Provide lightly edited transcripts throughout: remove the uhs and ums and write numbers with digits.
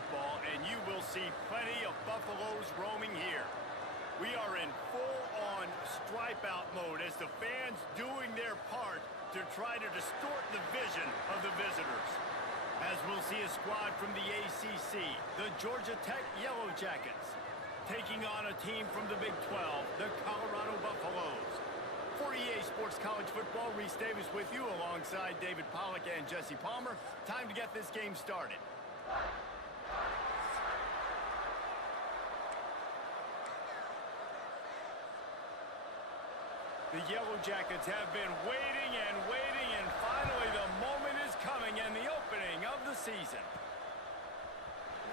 football, and you will see plenty of Buffaloes roaming here. We are in full-on stripe-out mode as the fans doing their part to try to distort the vision of the visitors. As we'll see a squad from the ACC, the Georgia Tech Yellow Jackets, taking on a team from the Big 12, the Colorado Buffaloes. For EA Sports College Football, Reese Davis with you alongside David Pollack and Jesse Palmer. Time to get this game started. The Yellow Jackets have been waiting, and finally the moment is coming and the opening of the season.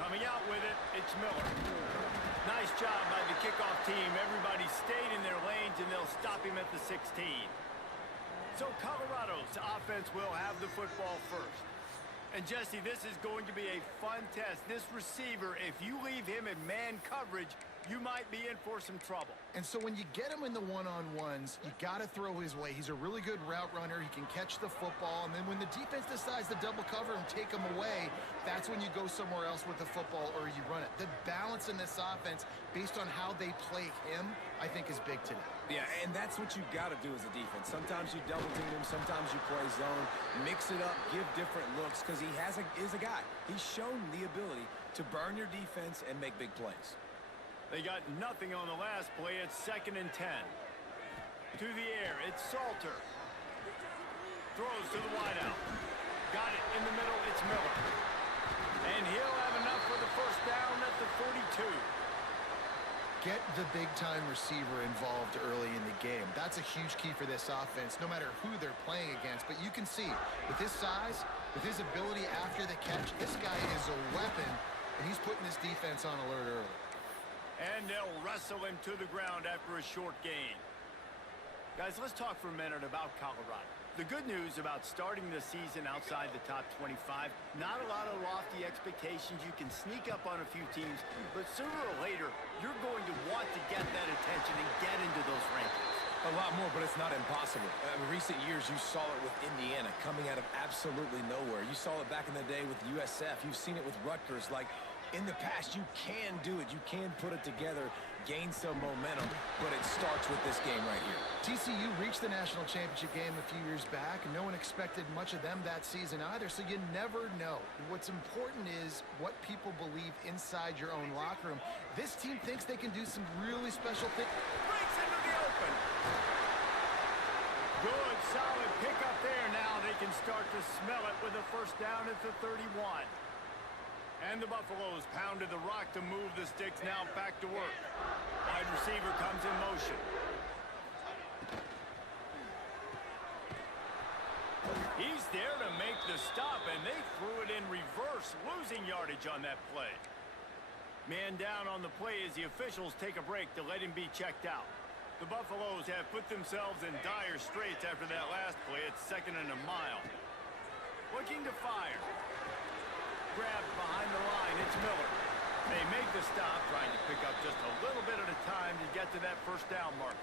Coming out with it, it's Miller. Nice job by the kickoff team. Everybody stayed in their lanes, and they'll stop him at the 16. So Colorado's offense will have the football first. And Jesse, this is going to be a fun test. This receiver, if you leave him in man coverage, you might be in for some trouble. And so when you get him in the one-on-ones, you got to throw his way. He's a really good route runner. He can catch the football. And then when the defense decides to double cover and take him away, that's when you go somewhere else with the football or you run it. The balance in this offense, based on how they play him, I think is big today. Yeah, and that's what you got to do as a defense. Sometimes you double team him, sometimes you play zone, mix it up, give different looks, because he is a guy. He's shown the ability to burn your defense and make big plays. They got nothing on the last play. It's 2nd and 10. To the air, it's Salter. Throws to the wideout. Got it in the middle, it's Miller. And he'll have enough for the first down at the 42. Get the big-time receiver involved early in the game. That's a huge key for this offense, no matter who they're playing against. But you can see, with his size, with his ability after the catch, this guy is a weapon, and he's putting this defense on alert early. And they'll wrestle him to the ground after a short gain. Guys, let's talk for a minute about Colorado. The good news about starting the season outside the top 25, not a lot of lofty expectations. You can sneak up on a few teams, but sooner or later, you're going to want to get that attention and get into those rankings. A lot more, but it's not impossible. In recent years, you saw it with Indiana coming out of absolutely nowhere. You saw it back in the day with USF. You've seen it with Rutgers. Like, in the past, you can do it. You can put it together, gain some momentum, but it starts with this game right here. TCU reached the national championship game a few years back, and no one expected much of them that season either, so you never know. What's important is what people believe inside your own locker room. This team thinks they can do some really special things. Breaks into the open. Good, solid pickup there. Now they can start to smell it with a first down at the 31. And the Buffaloes pounded the rock to move the sticks. Now back to work. Wide receiver comes in motion. He's there to make the stop, and they threw it in reverse, losing yardage on that play. Man down on the play as the officials take a break to let him be checked out. The Buffaloes have put themselves in dire straits after that last play. It's 2nd and a mile. Looking to fire. Grabbed behind the line, it's Miller. They make the stop, trying to pick up just a little bit at a time to get to that first down marker.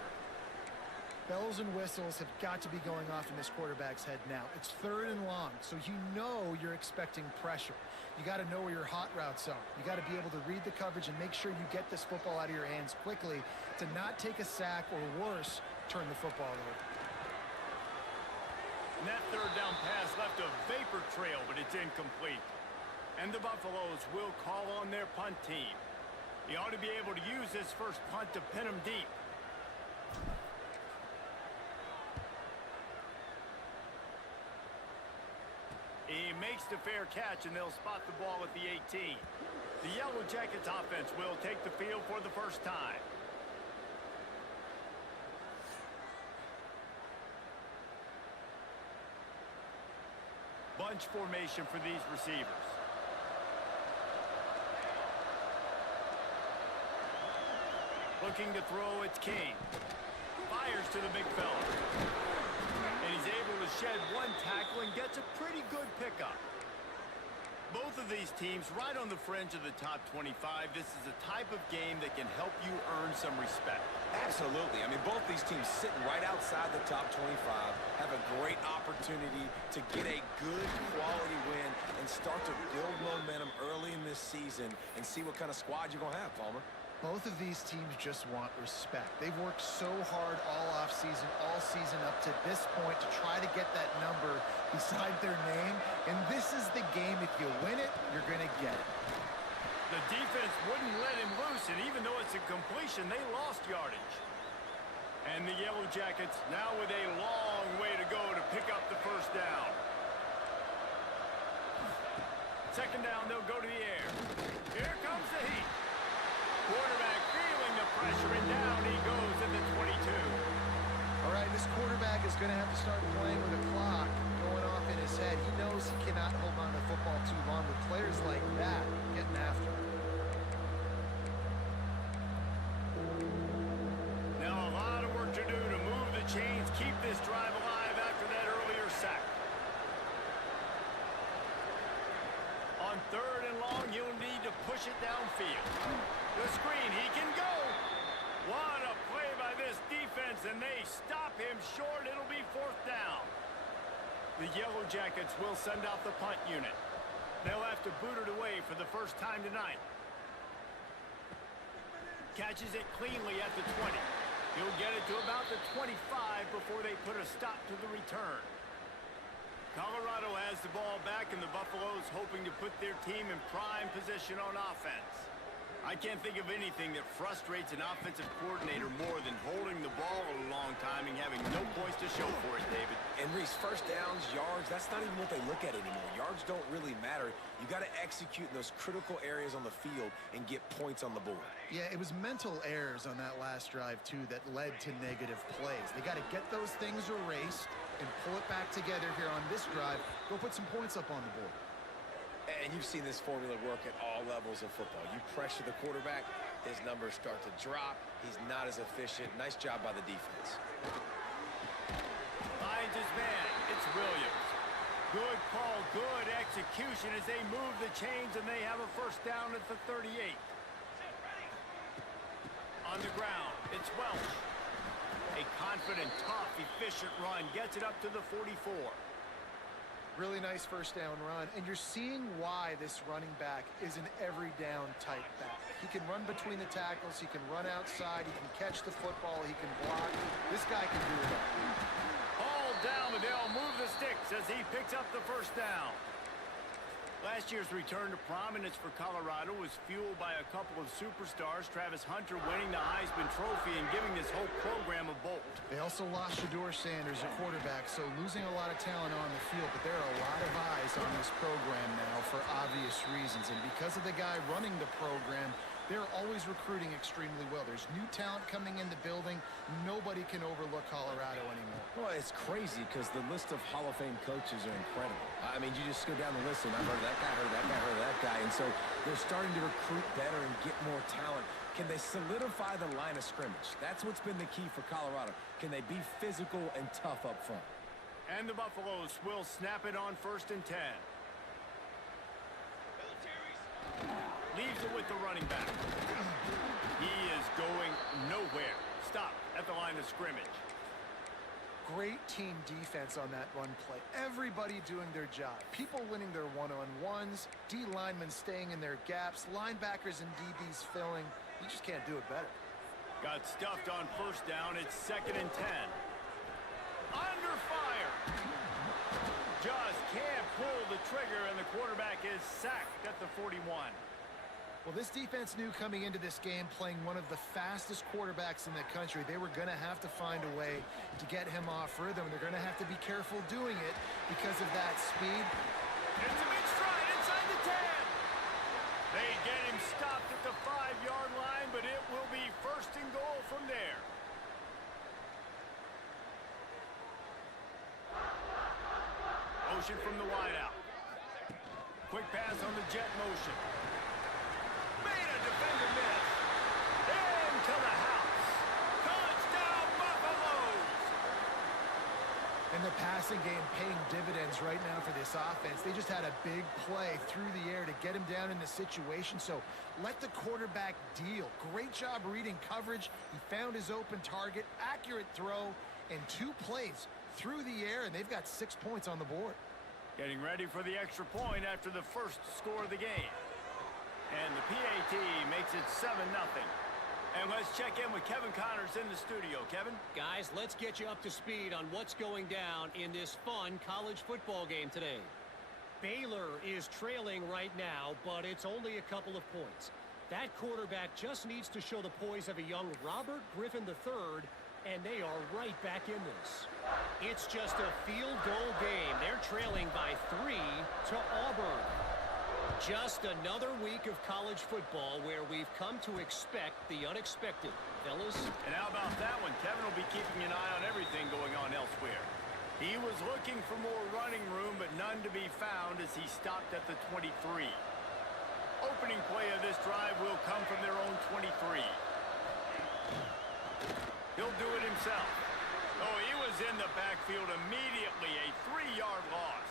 Bells and whistles have got to be going off in this quarterback's head now. It's 3rd and long, so you know you're expecting pressure. You got to know where your hot routes are. You got to be able to read the coverage and make sure you get this football out of your hands quickly to not take a sack or worse, turn the football over. And that 3rd down pass left a vapor trail, but it's incomplete. And the Buffaloes will call on their punt team. He ought to be able to use this first punt to pin him deep. He makes the fair catch, and they'll spot the ball at the 18. The Yellow Jackets offense will take the field for the first time. Bunch formation for these receivers. Looking to throw, it's King. Fires to the big fella. And he's able to shed one tackle and gets a pretty good pickup. both of these teams right on the fringe of the top 25. This is a type of game that can help you earn some respect. Absolutely. I mean, both these teams sitting right outside the top 25 have a great opportunity to get a good quality win and start to build momentum early in this season and see what kind of squad you're going to have, Palmer. Both of these teams just want respect. They've worked so hard all offseason, all season up to this point to try to get that number beside their name. And this is the game. If you win it, you're going to get it. The defense wouldn't let him loose, and even though it's a completion, they lost yardage. And the Yellow Jackets now with a long way to go to pick up the first down. Second down, they'll go to the air. Here comes the heat. Quarterback feeling the pressure, and down he goes in the 22. All right, this quarterback is going to have to start playing with a clock going off in his head. He knows he cannot hold on to the football too long with players like that getting after him. Now a lot of work to do to move the chains, keep this drive alive after that earlier sack. On third and long, you'll need to push it downfield. The screen, he can go. What a play by this defense, and they stop him short. It'll be fourth down. The Yellow Jackets will send out the punt unit. They'll have to boot it away for the first time tonight. Catches it cleanly at the 20. He'll get it to about the 25 before they put a stop to the return. Colorado has the ball back, and the Buffaloes hoping to put their team in prime position on offense. I can't think of anything that frustrates an offensive coordinator more than holding the ball a long time and having no points to show for it, David. And Reese, first downs, yards, that's not even what they look at anymore. Yards don't really matter. You got to execute in those critical areas on the field and get points on the board. Yeah, it was mental errors on that last drive, too, that led to negative plays. They got to get those things erased and pull it back together here on this drive. Go put some points up on the board. And you've seen this formula work at all levels of football. You pressure the quarterback, his numbers start to drop. He's not as efficient. Nice job by the defense. Finds his man. It's Williams. Good call, good execution as they move the chains, and they have a first down at the 38. On the ground, it's Welch. A confident, tough, efficient run gets it up to the 44. Really nice first down run, and you're seeing why this running back is an every down type back. He can run between the tackles, he can run outside, he can catch the football, he can block. This guy can do it all. All down, but they'll move the sticks as he picks up the first down. Last year's return to prominence for Colorado was fueled by a couple of superstars, Travis Hunter winning the Heisman Trophy and giving this whole program a bolt. They also lost Shedeur Sanders at quarterback, so losing a lot of talent on the field, but there are a lot of eyes on this program now for obvious reasons. And because of the guy running the program, they're always recruiting extremely well. There's new talent coming in the building. Nobody can overlook Colorado anymore. Well, it's crazy because the list of Hall of Fame coaches are incredible. I mean, you just go down the list and I've heard that guy, heard that guy, heard that guy. And so they're starting to recruit better and get more talent. Can they solidify the line of scrimmage? That's what's been the key for Colorado. Can they be physical and tough up front? And the Buffaloes will snap it on 1st and 10. Leaves it with the running back. He is going nowhere. Stop at the line of scrimmage. Great team defense on that run play. Everybody doing their job. People winning their one-on-ones, D linemen staying in their gaps, linebackers and DBs filling. You just can't do it better. Got stuffed on first down. It's 2nd and 10. Under fire. Just can't pull the trigger, and the quarterback is sacked at the 41. Well, this defense knew coming into this game, playing one of the fastest quarterbacks in the country, they were going to have to find a way to get him off rhythm. They're going to have to be careful doing it because of that speed. It's a big stride inside the 10. They get him stopped at the 5-yard line, but it will be 1st and goal from there. Motion from the wideout. Quick pass on the jet motion. Made a defender miss. Into the house. Touchdown, Buffaloes. And the passing game paying dividends right now for this offense. They just had a big play through the air to get him down in the situation. So let the quarterback deal. Great job reading coverage. He found his open target, accurate throw, and 2 plays through the air, and they've got 6 points on the board. Getting ready for the extra point after the first score of the game. And the PAT makes it 7-0. And let's check in with Kevin Connors in the studio. Kevin? Guys, let's get you up to speed on what's going down in this fun college football game today. Baylor is trailing right now, but it's only a couple of points. That quarterback just needs to show the poise of a young Robert Griffin III, and they are right back in this. It's just a field goal game. They're trailing by 3 to Auburn. Just another week of college football where we've come to expect the unexpected, fellas. And how about that one? Kevin will be keeping an eye on everything going on elsewhere. He was looking for more running room, but none to be found as he stopped at the 23. Opening play of this drive will come from their own 23. He'll do it himself. Oh, he was in the backfield immediately. A 3-yard loss.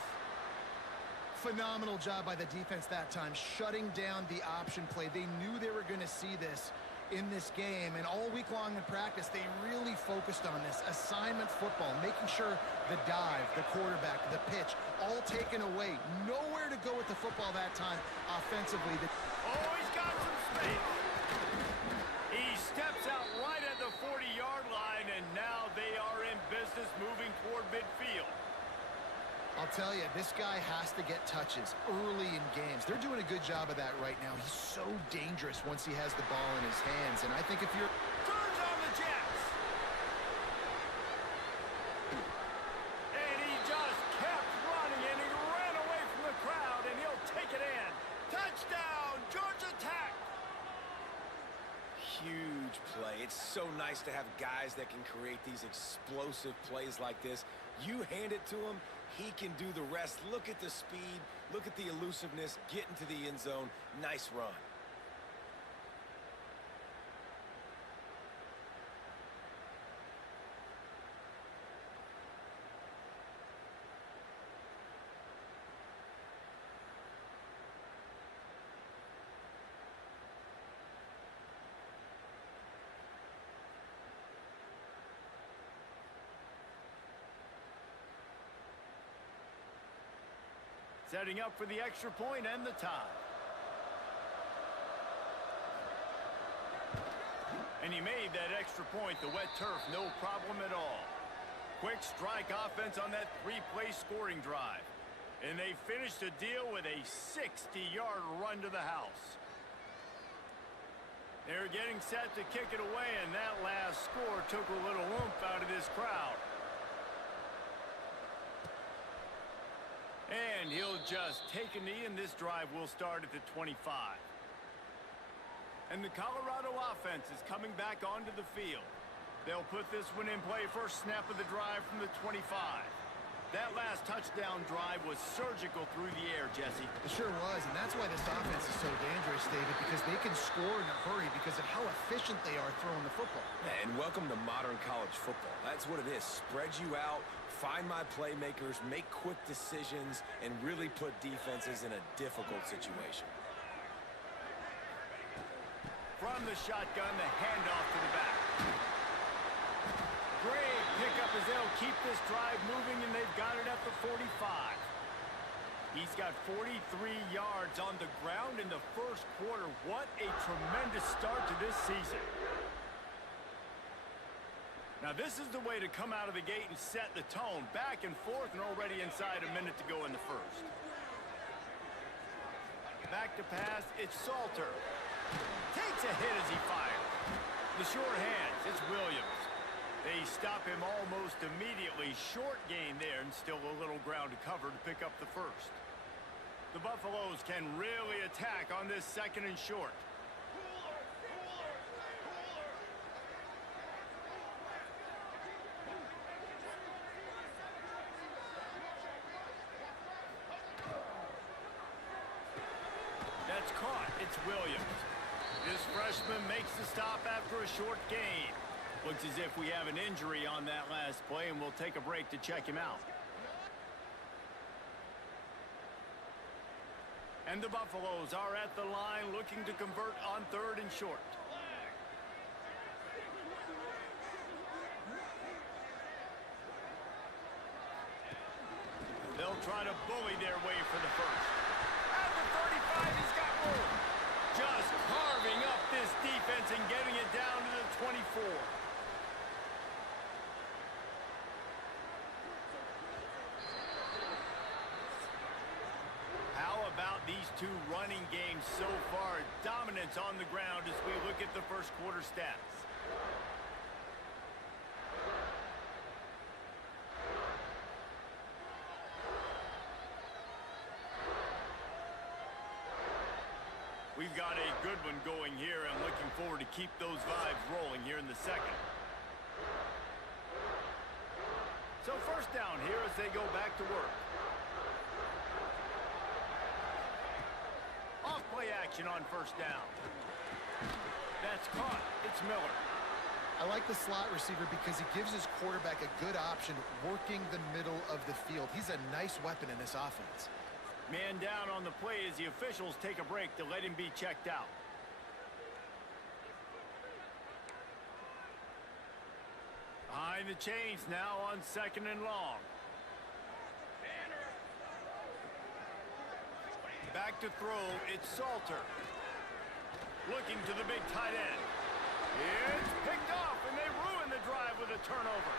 Phenomenal job by the defense that time, shutting down the option play. They knew they were going to see this in this game, and all week long in practice, they really focused on this. Assignment football, making sure the dive, the quarterback, the pitch, all taken away. Nowhere to go with the football that time offensively. Oh, he's got some space. He steps out right at the 40-yard line, and now they are in business moving toward midfield. I'll tell you, this guy has to get touches early in games. They're doing a good job of that right now. He's so dangerous once he has the ball in his hands. And I think if you're... Turns on the Jets. And he just kept running, and he ran away from the crowd, and he'll take it in. Touchdown, Georgia Tech. Huge play. It's so nice to have guys that can create these explosive plays like this. You hand it to him, he can do the rest. Look at the speed, look at the elusiveness, get into the end zone. Nice run. Setting up for the extra point and the tie. And he made that extra point, the wet turf, no problem at all. Quick strike offense on that 3-play scoring drive. And they finished the deal with a 60-yard run to the house. They're getting set to kick it away, and that last score took a little oomph out of this crowd. And he'll just take a knee, and this drive will start at the 25. And the Colorado offense is coming back onto the field. They'll put this one in play first snap of the drive from the 25. That last touchdown drive was surgical through the air, Jesse. It sure was, and that's why this offense is so dangerous, David, because they can score in a hurry because of how efficient they are throwing the football. Yeah, and welcome to modern college football. That's what it is. Spread you out, find my playmakers, make quick decisions, and really put defenses in a difficult situation. From the shotgun, the handoff to the back. Great pickup as they'll keep this drive moving, and they've got it at the 45. He's got 43 yards on the ground in the first quarter. What a tremendous start to this season. Now, this is the way to come out of the gate and set the tone. Back and forth, and already inside a minute to go in the first. Back to pass, it's Salter. Takes a hit as he fires. The short hands, it's Williams. They stop him almost immediately. Short gain there, and still a little ground to cover to pick up the first. The Buffaloes can really attack on this second and short. That's caught. It's Williams. This freshman makes the stop after a short gain. Looks as if we have an injury on that last play, and we'll take a break to check him out. And the Buffaloes are at the line looking to convert on 3rd and short. They'll try to bully their way for the first. At the 35, he's got room. Just carving up this defense and getting it down to the 24. How about these two running games so far? Dominance on the ground as we look at the first quarter stats. We've got a good one going here. I'm looking forward to keep those vibes rolling here in the second. So first down here as they go back to work. Off play action on first down. That's caught. It's Miller. I like the slot receiver because he gives his quarterback a good option working the middle of the field. He's a nice weapon in this offense. Man down on the play as the officials take a break to let him be checked out. Behind the chains now on 2nd and long. Back to throw, it's Salter. Looking to the big tight end. It's picked off, and they ruin the drive with a turnover.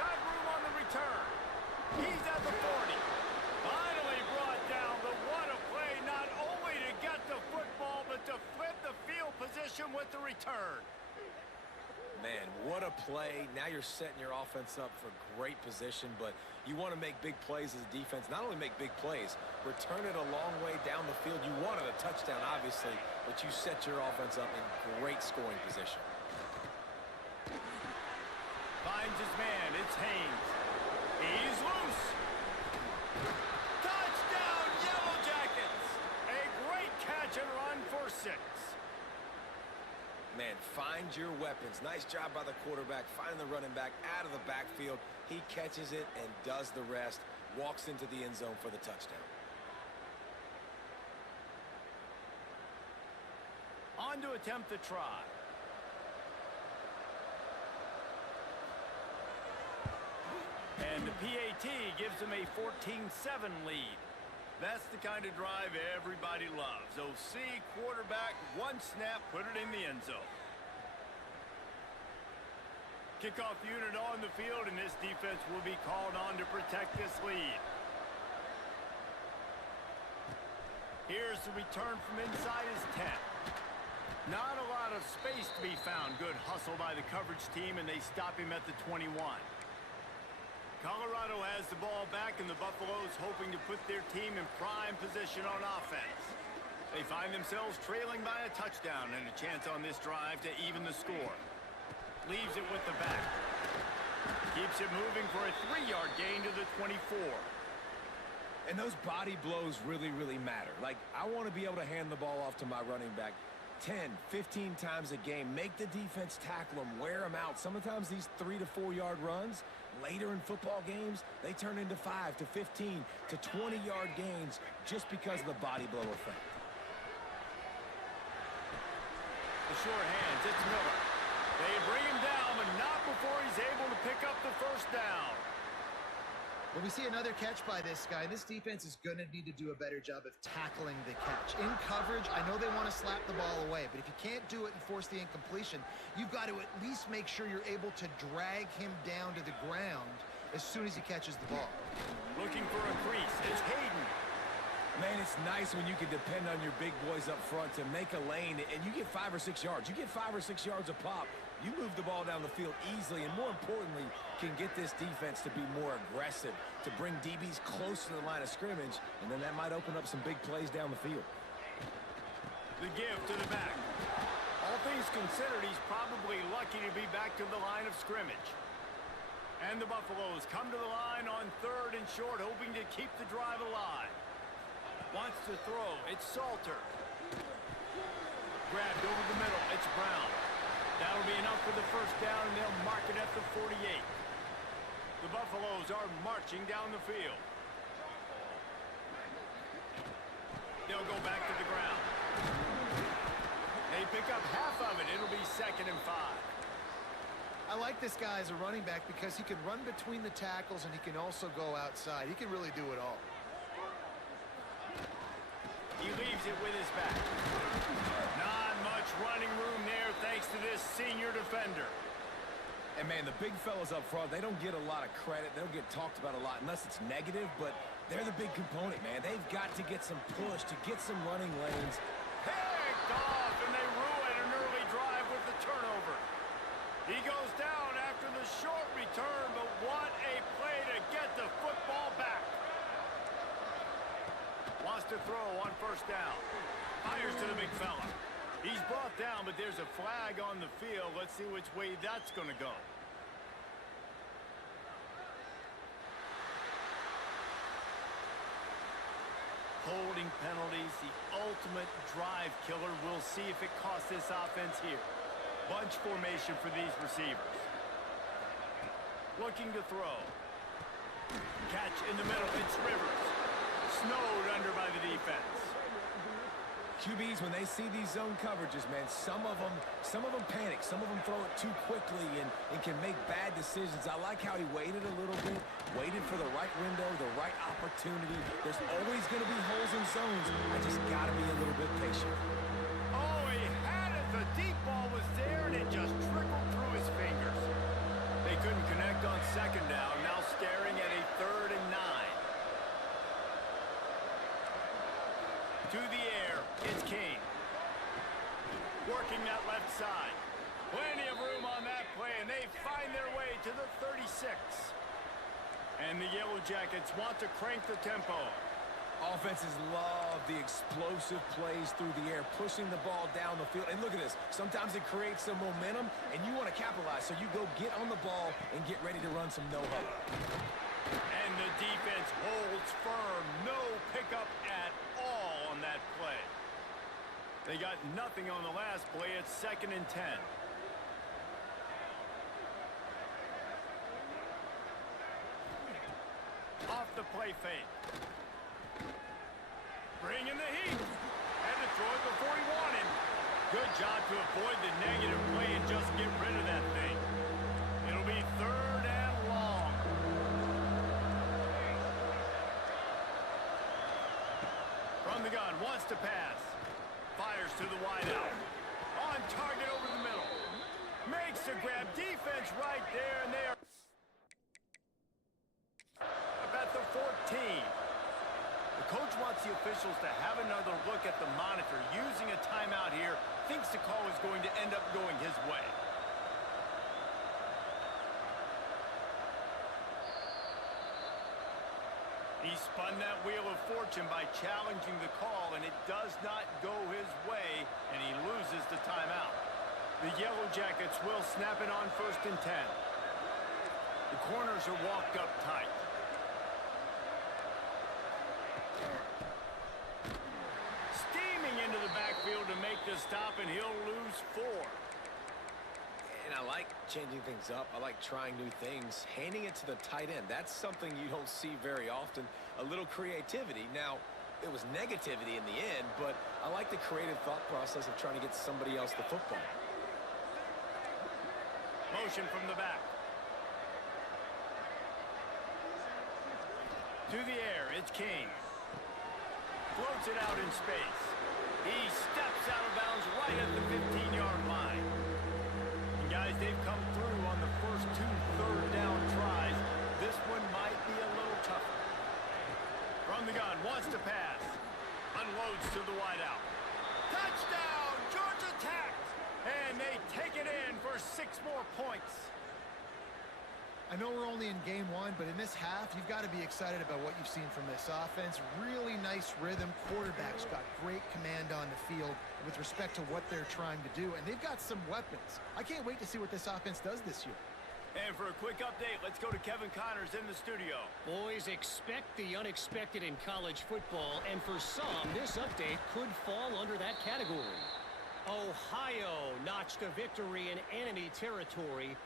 Got room on the return. He's at the 40. Finally brought down, but what a play, not only to get the football, but to flip the field position with the return. Man, what a play. Now you're setting your offense up for great position, but you want to make big plays as a defense. Not only make big plays, return it a long way down the field. You wanted a touchdown, obviously, but you set your offense up in great scoring position. Finds his man. It's Haynes. He's loose. Touchdown, Yellow Jackets. A great catch and run for 6. Man, find your weapons. Nice job by the quarterback, finding the running back out of the backfield. He catches it and does the rest. Walks into the end zone for the touchdown. On to attempt the try. And the PAT gives them a 14-7 lead. That's the kind of drive everybody loves. OC, quarterback, one snap, put it in the end zone. Kickoff unit on the field, and this defense will be called on to protect this lead. Here's the return from inside his 10. Not a lot of space to be found. Good hustle by the coverage team, and they stop him at the 21. Colorado has the ball back, and the Buffaloes hoping to put their team in prime position on offense. They find themselves trailing by a touchdown and a chance on this drive to even the score. Leaves it with the back. Keeps it moving for a 3-yard gain to the 24. And those body blows really, really matter. Like, I want to be able to hand the ball off to my running back 10, 15 times a game. Make the defense tackle them, wear them out. Sometimes these 3 to 4 yard runs, later in football games, they turn into 5 to 15 to 20-yard gains just because of the body blow effect. The short hands, it's Miller. They bring him down, but not before he's able to pick up the first down. Well, we see another catch by this guy. This defense is going to need to do a better job of tackling the catch. In coverage, I know they want to slap the ball away, but if you can't do it and force the incompletion, you've got to at least make sure you're able to drag him down to the ground as soon as he catches the ball. Looking for a crease. It's Hayden. Man, it's nice when you can depend on your big boys up front to make a lane, and you get 5 or 6 yards. You get 5 or 6 yards a pop. You move the ball down the field easily, and more importantly, can get this defense to be more aggressive, to bring DBs close to the line of scrimmage, and then that might open up some big plays down the field. The give to the back. All things considered, he's probably lucky to be back to the line of scrimmage. And the Buffaloes come to the line on 3rd and short, hoping to keep the drive alive. Wants to throw. It's Salter. Grabbed over the middle. It's Brown. That'll be enough for the first down, and they'll mark it at the 48. The Buffaloes are marching down the field. They'll go back to the ground. They pick up half of it. It'll be 2nd and 5. I like this guy as a running back because he can run between the tackles and he can also go outside. He can really do it all. He leaves it with his back. Not much running room there thanks to this senior defender. And, man, the big fellas up front, they don't get a lot of credit. They don't get talked about a lot unless it's negative, but they're the big component, man. They've got to get some push to get some running lanes. Picked off, and they ruin an early drive with the turnover. He goes down after the short return, but what a play to get the football back. Wants to throw on first down. Fires to the big fella. He's brought down, but there's a flag on the field. Let's see which way that's going to go. Holding penalties, the ultimate drive killer. We'll see if it costs this offense here. Bunch formation for these receivers. Looking to throw. Catch in the middle. It's Rivers. Snowed under by the defense. QBs, when they see these zone coverages, man, some of them panic. Some of them throw it too quickly and can make bad decisions. I like how he waited a little bit, waited for the right window, the right opportunity. There's always going to be holes in zones. I just got to be a little bit patient. Oh, he had it. The deep ball was there, and it just trickled through his fingers. They couldn't connect on 2nd down. Now staring at a 3rd and 9. To the air, it's King. Working that left side. Plenty of room on that play, and they find their way to the 36. And the Yellow Jackets want to crank the tempo. Offenses love the explosive plays through the air, pushing the ball down the field. And look at this. Sometimes it creates some momentum, and you want to capitalize. So you go get on the ball and get ready to run some no-huddle. And the defense holds firm. No pickup at all on that play. They got nothing on the last play. It's 2nd and 10. Off the play fake. Bring in the heat. Had to throw it before he wanted. Good job to avoid the negative play and just get rid of that thing. It'll be 3rd and long. From the gun, wants to pass. Fires to the wideout. On target over the middle. Makes the grab. Defense right there, and they are at the 14. The coach wants the officials to have another look at the monitor. Using a timeout here, thinks the call is going to end up going his way. He spun that wheel of fortune by challenging the call, and it does not go his way, and he loses the timeout. The Yellow Jackets will snap it on 1st and 10. The corners are walked up tight. Steaming into the backfield to make the stop, and he'll lose 4. And I like changing things up. I like trying new things. Handing it to the tight end, that's something you don't see very often. A little creativity. Now, it was negativity in the end, but I like the creative thought process of trying to get somebody else the football. Motion from the back. To the air, it's King. Floats it out in space. He steps out of bounds right at the 15-yard line. And guys, they've come through on the first 2 third-down tries. This one might be a little tougher. From the gun, wants to pass. Unloads to the wideout. Touchdown! Georgia Tech! And they take it in for 6 more points. I know we're only in game 1, but in this half, you've got to be excited about what you've seen from this offense. Really nice rhythm. Quarterback's got great command on the field with respect to what they're trying to do, and they've got some weapons. I can't wait to see what this offense does this year. And for a quick update, let's go to Kevin Connors in the studio. Boys, expect the unexpected in college football, and for some, this update could fall under that category. Ohio notched a victory in enemy territory.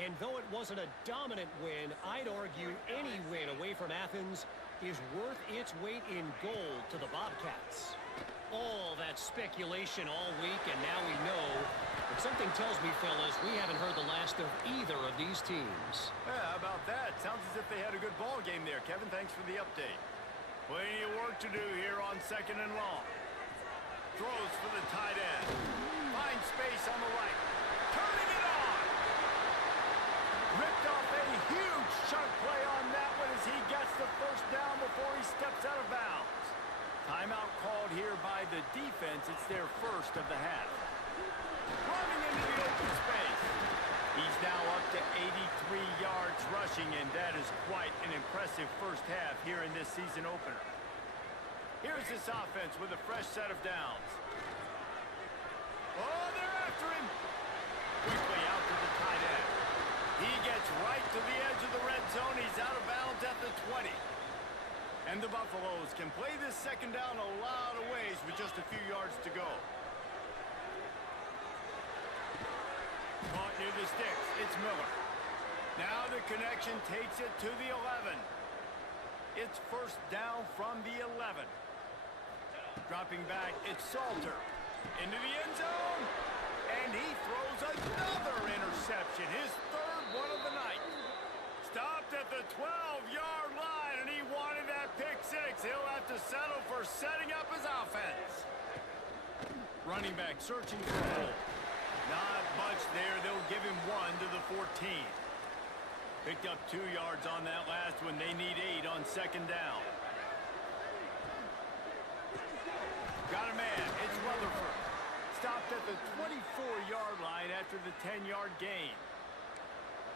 And though it wasn't a dominant win, I'd argue any win away from Athens is worth its weight in gold to the Bobcats. All that speculation all week, and now we know. But something tells me, fellas, we haven't heard the last of either of these teams. Yeah, how about that? Sounds as if they had a good ball game there, Kevin. Thanks for the update. Plenty of work to do here on 2nd and long. Throws for the tight end. Finds space on the right. Turning it on! Ripped off a huge chunk play on that one as he gets the first down before he steps out of bounds. Timeout called here by the defense. It's their first of the half. Running into the open space. He's now up to 83 yards rushing, and that is quite an impressive first half here in this season opener. Here's this offense with a fresh set of downs. Oh, they're after him. Quickly out to the tight end. He gets right to the edge of the red zone. He's out of bounds at the 20. And the Buffaloes can play this second down a lot of ways with just a few yards to go. Caught near the sticks. It's Miller. Now the connection takes it to the 11. It's first down from the 11. Dropping back, it's Salter. Into the end zone. And he throws another interception. His third one of the night. Stopped at the 12-yard line, and he wanted that pick six. He'll have to settle for setting up his offense. Running back searching for a hole. Not much there. They'll give him one to the 14. Picked up 2 yards on that last one. They need 8 on second down. Got a man. It's Rutherford. Stopped at the 24-yard line after the 10-yard gain.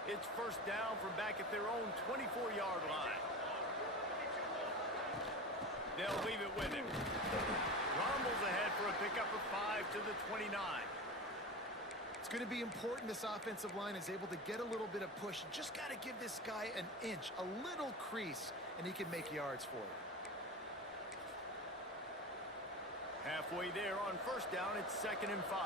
It's first down from back at their own 24-yard line. They'll leave it with him. Rumbles ahead for a pickup of 5 to the 29. It's going to be important this offensive line is able to get a little bit of push. Just got to give this guy an inch, a little crease, and he can make yards for it. Halfway there on first down, it's 2nd and 5.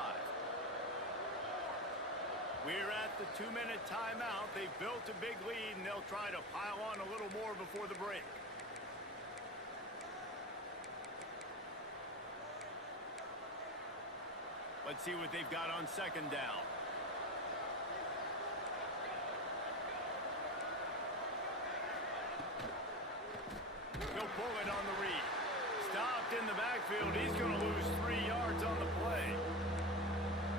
We're at the 2-minute timeout. They've built a big lead, and they'll try to pile on a little more before the break. Let's see what they've got on second down. He'll pull it on the read. Stopped in the backfield. He's going to lose 3 yards on the play.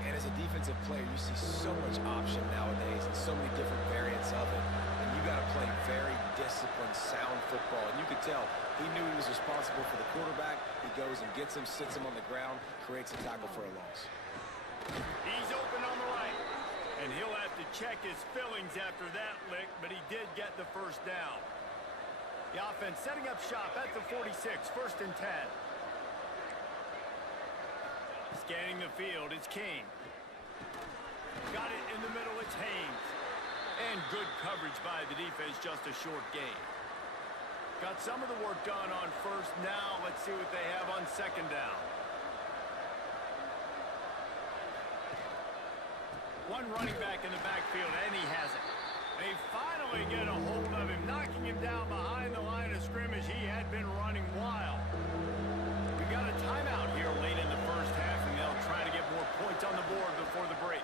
And as a defensive player, you see so much option nowadays and so many different variants of it. And you got to play very disciplined, sound football. And you could tell he knew he was responsible for the quarterback. He goes and gets him, sits him on the ground, creates a tackle for a loss. He's open on the right. And he'll have to check his fillings after that lick, but he did get the first down. The offense setting up shop at the 46, 1st and 10. Scanning the field, it's King. Got it in the middle, it's Haynes. And good coverage by the defense, just a short gain. Got some of the work done on first. Now let's see what they have on second down. One running back in the backfield, and he has it. They finally get a hold of him, knocking him down behind the line of scrimmage. He had been running wild. We got a timeout here late in the first half, and they'll try to get more points on the board before the break.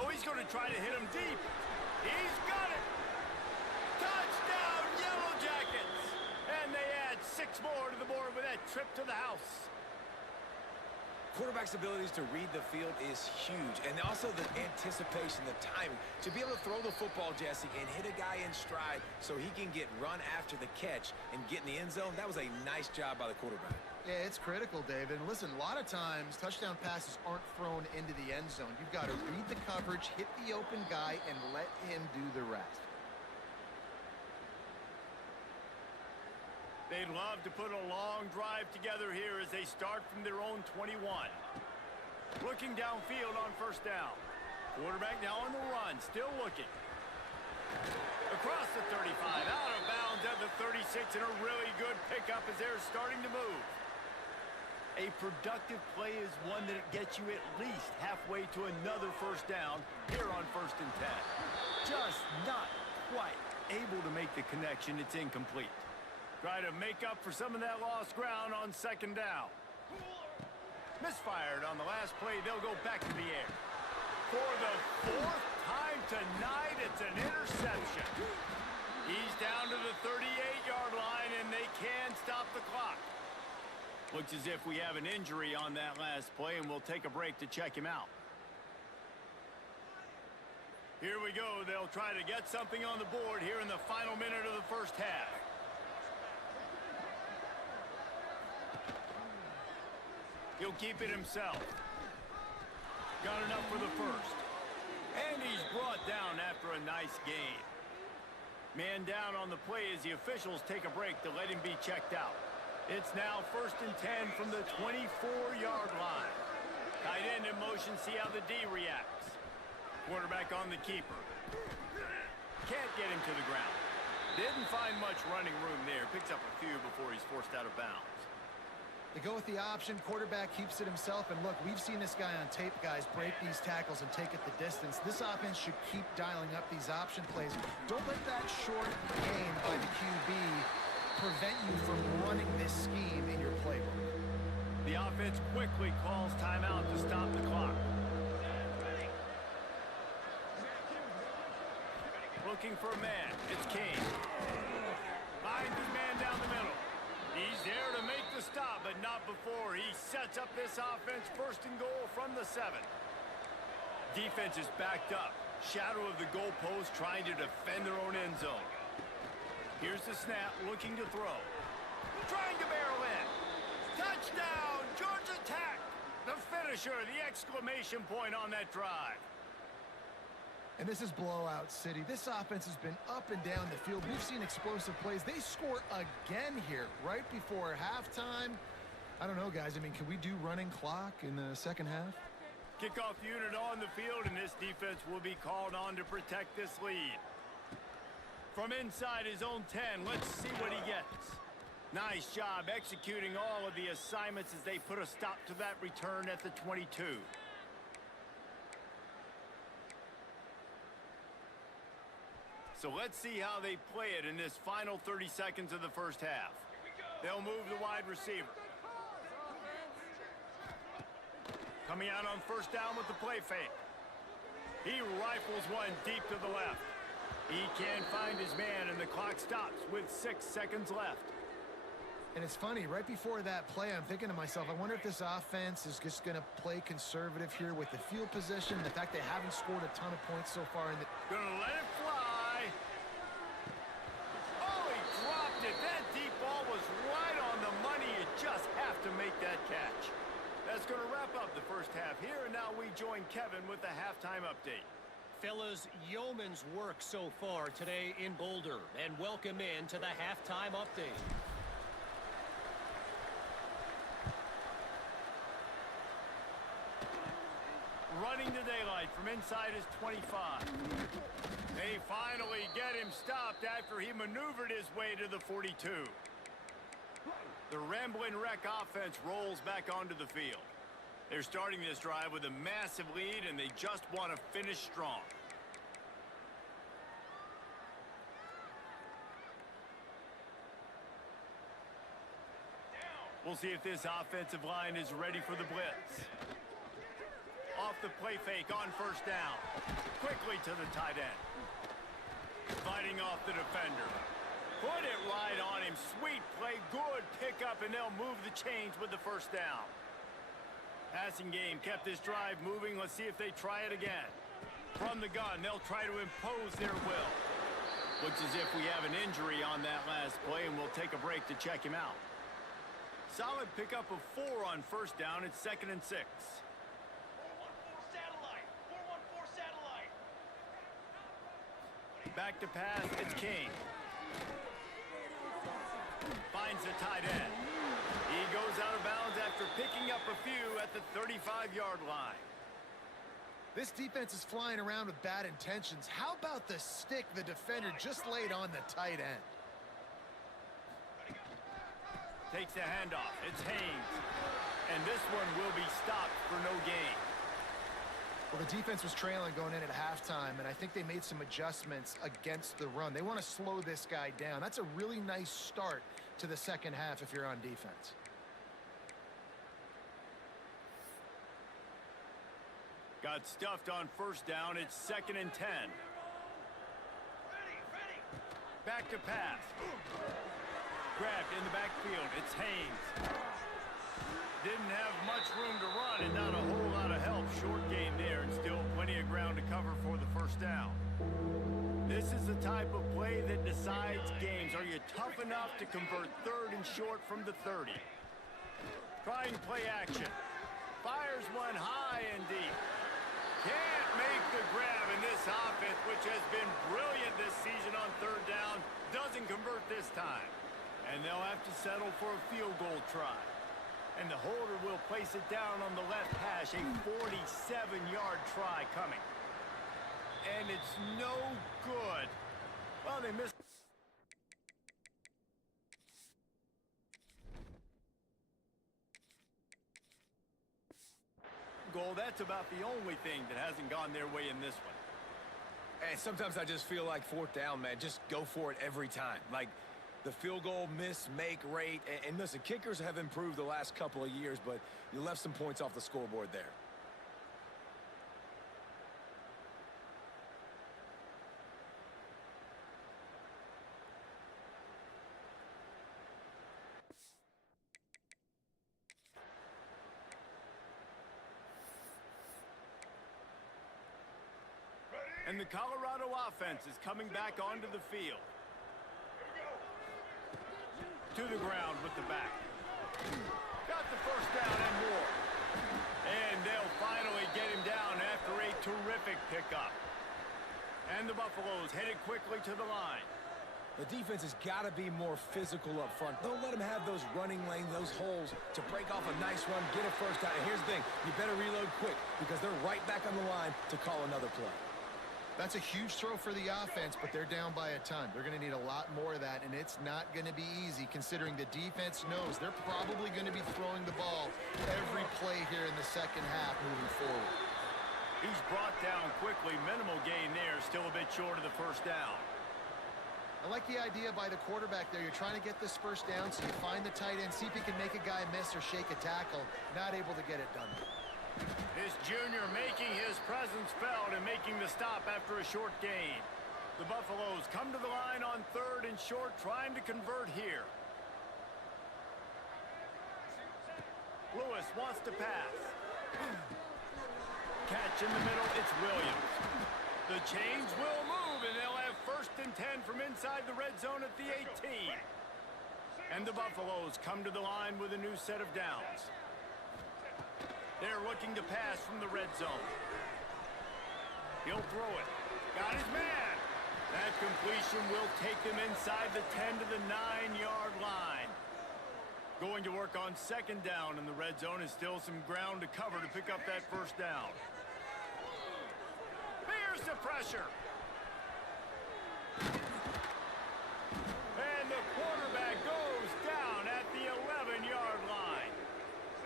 Oh, he's going to try to hit him deep. He's got it. Touchdown, Yellow Jackets. And they add 6 more to the board with that trip to the house. Quarterback's abilities to read the field is huge. And also the anticipation, the timing. To be able to throw the football, Jesse, and hit a guy in stride so he can get run after the catch and get in the end zone, that was a nice job by the quarterback. Yeah, it's critical, David. And listen, a lot of times touchdown passes aren't thrown into the end zone. You've got to read the coverage, hit the open guy, and let him do the rest. They'd love to put a long drive together here as they start from their own 21. Looking downfield on first down. Quarterback now on the run, still looking. Across the 35, out of bounds at the 36, and a really good pickup as they're starting to move. A productive play is one that gets you at least halfway to another first down here on 1st and 10. Just not quite able to make the connection. It's incomplete. Try to make up for some of that lost ground on 2nd down. Misfired on the last play. They'll go back to the air. For the 4th time tonight, it's an interception. He's down to the 38-yard line, and they can stop the clock. Looks as if we have an injury on that last play, and we'll take a break to check him out. Here we go. They'll try to get something on the board here in the final minute of the first half. He'll keep it himself. Got enough for the first. And he's brought down after a nice gain. Man down on the play as the officials take a break to let him be checked out. It's now 1st and 10 from the 24-yard line. Tight end in motion, see how the D reacts. Quarterback on the keeper. Can't get him to the ground. Didn't find much running room there. Picks up a few before he's forced out of bounds. They go with the option. Quarterback keeps it himself. And look, we've seen this guy on tape, guys, break these tackles and take it the distance. This offense should keep dialing up these option plays. Don't let that short gain by the QB prevent you from running this scheme in your playbook. The offense quickly calls timeout to stop the clock. Looking for a man. It's Kane. Finds his man down the middle. He's there to make the stop, but not before. He sets up this offense 1st and goal from the 7. Defense is backed up. Shadow of the goalpost trying to defend their own end zone. Here's the snap, looking to throw. Trying to barrel in. Touchdown, Georgia Tech. The finisher, the exclamation point on that drive. And this is blowout city. This offense has been up and down the field. We've seen explosive plays. They score again here right before halftime. I don't know, guys. I mean, can we do running clock in the second half? Kickoff unit on the field, and this defense will be called on to protect this lead. From inside his own 10, let's see what he gets. Nice job executing all of the assignments as they put a stop to that return at the 22. So let's see how they play it in this final 30 seconds of the first half. They'll move the wide receiver. Coming out on 1st down with the play fake. He rifles one deep to the left. He can't find his man, and the clock stops with 6 seconds left. And it's funny, right before that play, I'm thinking to myself, I wonder if this offense is just going to play conservative here with the field position, the fact they haven't scored a ton of points so far. Gonna let it fly. Oh, he dropped it. That deep ball was right on the money. You just have to make that catch. That's going to wrap up the first half here, and now we join Kevin with the halftime update. Fellas, yeoman's work so far today in Boulder, and welcome in to the halftime update. Running to daylight from inside his 25. They finally get him stopped after he maneuvered his way to the 42. The Rambling Wreck offense rolls back onto the field. They're starting this drive with a massive lead, and they just want to finish strong. We'll see if this offensive line is ready for the blitz. Off the play fake on 1st down. Quickly to the tight end. Fighting off the defender. Put it right on him. Sweet play. Good pickup, and they'll move the chains with the 1st down. Passing game kept this drive moving. Let's see if they try it again. From the gun, they'll try to impose their will. Looks as if we have an injury on that last play, and we'll take a break to check him out. Solid pickup of 4 on 1st down. It's 2nd and 6. Back to pass, it's King. Finds the tight end. He goes out of bounds after picking up a few at the 35-yard line. This defense is flying around with bad intentions. How about the stick the defender just laid on the tight end? Takes the handoff. It's Haynes. And this one will be stopped for no gain. Well, the defense was trailing going in at halftime, and I think they made some adjustments against the run. They want to slow this guy down. That's a really nice start to the second half if you're on defense. Got stuffed on first down. It's 2nd and 10. Back to pass. Grabbed in the backfield. It's Haynes. Didn't have much room to run and not a whole lot of help. Short game there and still plenty of ground to cover for the first down. This is the type of play that decides games. Are you tough enough to convert 3rd and short from the 30? Trying play action. Fires one high and deep. Can't make the grab in this offense, which has been brilliant this season on 3rd down. Doesn't convert this time. And they'll have to settle for a field goal try. And the holder will place it down on the left hash. A 47-yard try coming. And it's no good. Well, they missed. Goal, that's about the only thing that hasn't gone their way in this one. And sometimes I just feel like 4th down, man, just go for it every time. Like, the field goal miss-make rate. And listen, kickers have improved the last couple of years, but you left some points off the scoreboard there. And the Colorado offense is coming back onto the field. To the ground with the back. Got the first down and more. And they'll finally get him down after a terrific pickup. And the Buffaloes headed quickly to the line. The defense has got to be more physical up front. Don't let them have those running lanes, those holes to break off a nice run, get a first down. And here's the thing, you better reload quick because they're right back on the line to call another play. That's a huge throw for the offense, but they're down by a ton. They're going to need a lot more of that, and it's not going to be easy considering the defense knows they're probably going to be throwing the ball every play here in the second half moving forward. He's brought down quickly. Minimal gain there, still a bit short of the first down. I like the idea by the quarterback there. You're trying to get this first down, so you find the tight end, see if he can make a guy miss or shake a tackle. Not able to get it done. This junior making his presence felt and making the stop after a short gain. The Buffaloes come to the line on 3rd and short, trying to convert here. Lewis wants to pass. Catch in the middle, it's Williams. The chains will move, and they'll have 1st and 10 from inside the red zone at the 18. And the Buffaloes come to the line with a new set of downs. They're looking to pass from the red zone. He'll throw it. Got his man. That completion will take them inside the 10 to the 9-yard line. Going to work on 2nd down in the red zone is still some ground to cover to pick up that first down. Here's the pressure. And the quarterback goes down at the 11-yard line.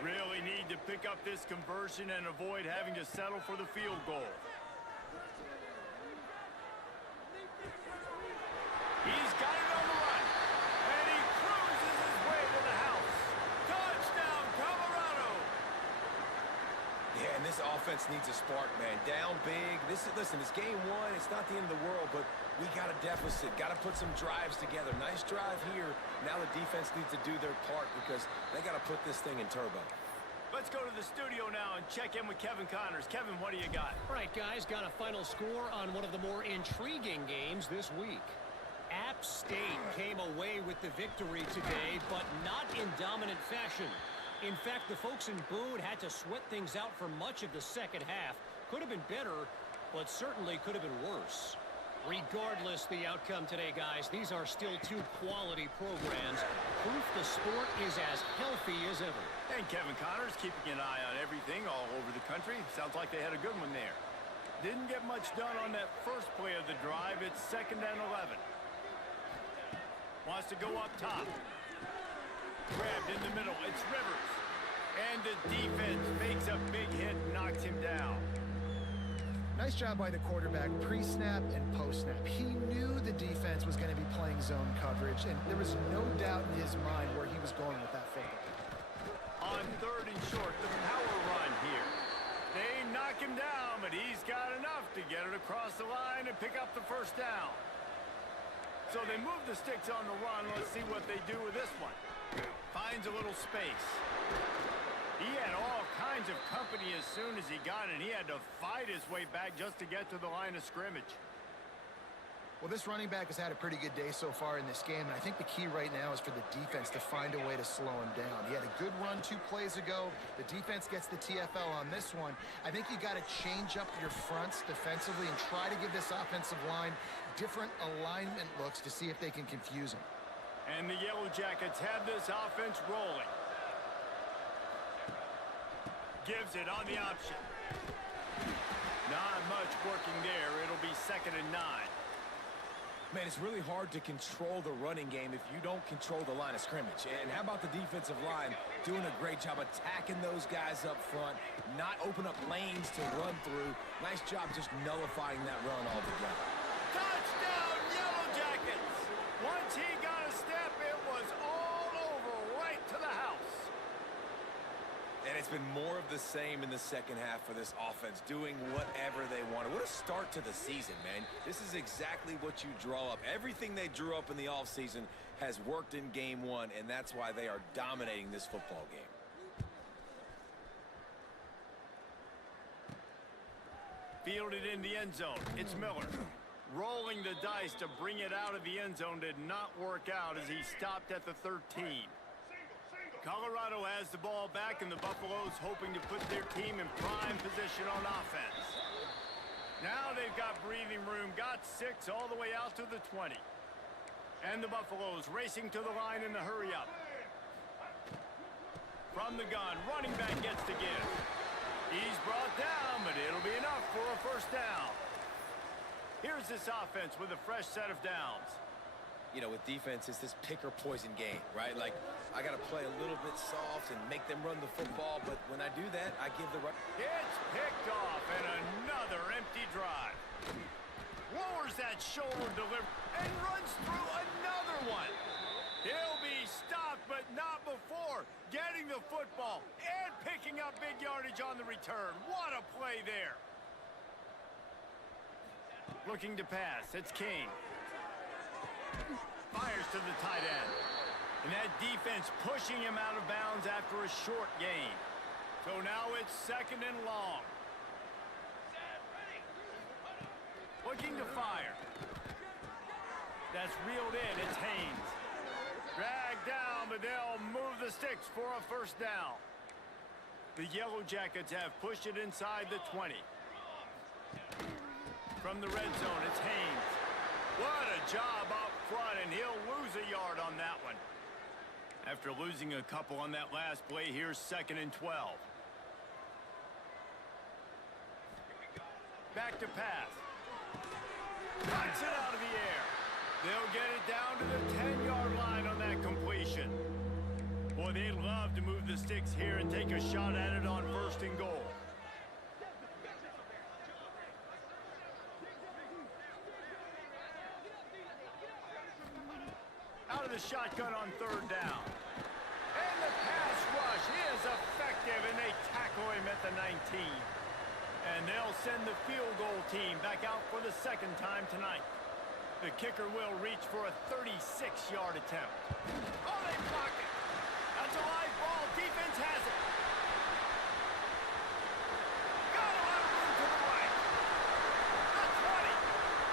Really need to pick up this conversion and avoid having to settle for the field goal. He's got it on the run. And he cruises his way to the house. Touchdown, Colorado! Yeah, and this offense needs a spark, man. Down big. Listen, it's game 1. It's not the end of the world, but we got a deficit. Got to put some drives together. Nice drive here. Now the defense needs to do their part because they got to put this thing in turbo. Let's go to the studio now and check in with Kevin Connors. Kevin, what do you got? All right, guys, got a final score on one of the more intriguing games this week. App State came away with the victory today, but not in dominant fashion. In fact, the folks in Boone had to sweat things out for much of the second half. Could have been better, but certainly could have been worse. Regardless the outcome today, guys, these are still 2 quality programs. Proof the sport is as healthy as ever. And Kevin Connors keeping an eye on everything all over the country. Sounds like they had a good one there. Didn't get much done on that first play of the drive. It's 2nd and 11. Wants to go up top. Grabbed in the middle. It's Rivers. And the defense makes a big hit and knocks him down. Nice job by the quarterback, pre-snap and post-snap. He knew the defense was going to be playing zone coverage, and there was no doubt in his mind where he was going with that football. On 3rd and short, the power run here. They knock him down, but he's got enough to get it across the line and pick up the first down. So they move the sticks on the run. Let's see what they do with this one. Finds a little space. He had all kinds of company as soon as he got it. He had to fight his way back just to get to the line of scrimmage. Well, this running back has had a pretty good day so far in this game, and I think the key right now is for the defense to find a way to slow him down. He had a good run 2 plays ago. The defense gets the TFL on this one. I think you got to change up your fronts defensively and try to give this offensive line different alignment looks to see if they can confuse him. And the Yellow Jackets have this offense rolling. Gives it on the option. Not much working there. It'll be 2nd and 9. Man, it's really hard to control the running game if you don't control the line of scrimmage. And how about the defensive line doing a great job attacking those guys up front, not open up lanes to run through. Nice job just nullifying that run altogether. Touchdown, Yellow Jackets! Once he got a step, it was all over, right to the house. And it's been more of the same in the second half for this offense, doing whatever they wanted. What a start to the season, man. This is exactly what you draw up. Everything they drew up in the offseason has worked in game 1, and that's why they are dominating this football game. Fielded in the end zone. It's Miller. Rolling the dice to bring it out of the end zone did not work out as he stopped at the 13. Colorado has the ball back, and the Buffaloes hoping to put their team in prime position on offense. Now they've got breathing room, got 6 all the way out to the 20. And the Buffaloes racing to the line in the hurry-up. From the gun, running back gets the give. He's brought down, but it'll be enough for a first down. Here's this offense with a fresh set of downs. You know, with defense, it's this pick or poison game, right? Like, I got to play a little bit soft and make them run the football, but when I do that, I give the right. It's picked off, and another empty drive. Lowers that shoulder delivery and runs through another one. He'll be stopped, but not before getting the football and picking up big yardage on the return. What a play there. Looking to pass. It's King. Fires to the tight end. And that defense pushing him out of bounds after a short gain. So now it's 2nd and long. Looking to fire. That's reeled in. It's Haynes. Dragged down, but they'll move the sticks for a first down. The Yellow Jackets have pushed it inside the 20. From the red zone, it's Haynes. What a job up front, and he'll lose a yard on that one. After losing a couple on that last play, here's 2nd and 12. Back to pass. Knocks it out of the air. They'll get it down to the 10-yard line on that completion. Boy, they'd love to move the sticks here and take a shot at it on 1st and goal. Out of the shotgun on 3rd down. And the pass rush is effective, and they tackle him at the 19. And they'll send the field goal team back out for the 2nd time tonight. The kicker will reach for a 36-yard attempt. Oh, they block it. That's a live ball. Defense has it. Got a lot of room to the right. The 20.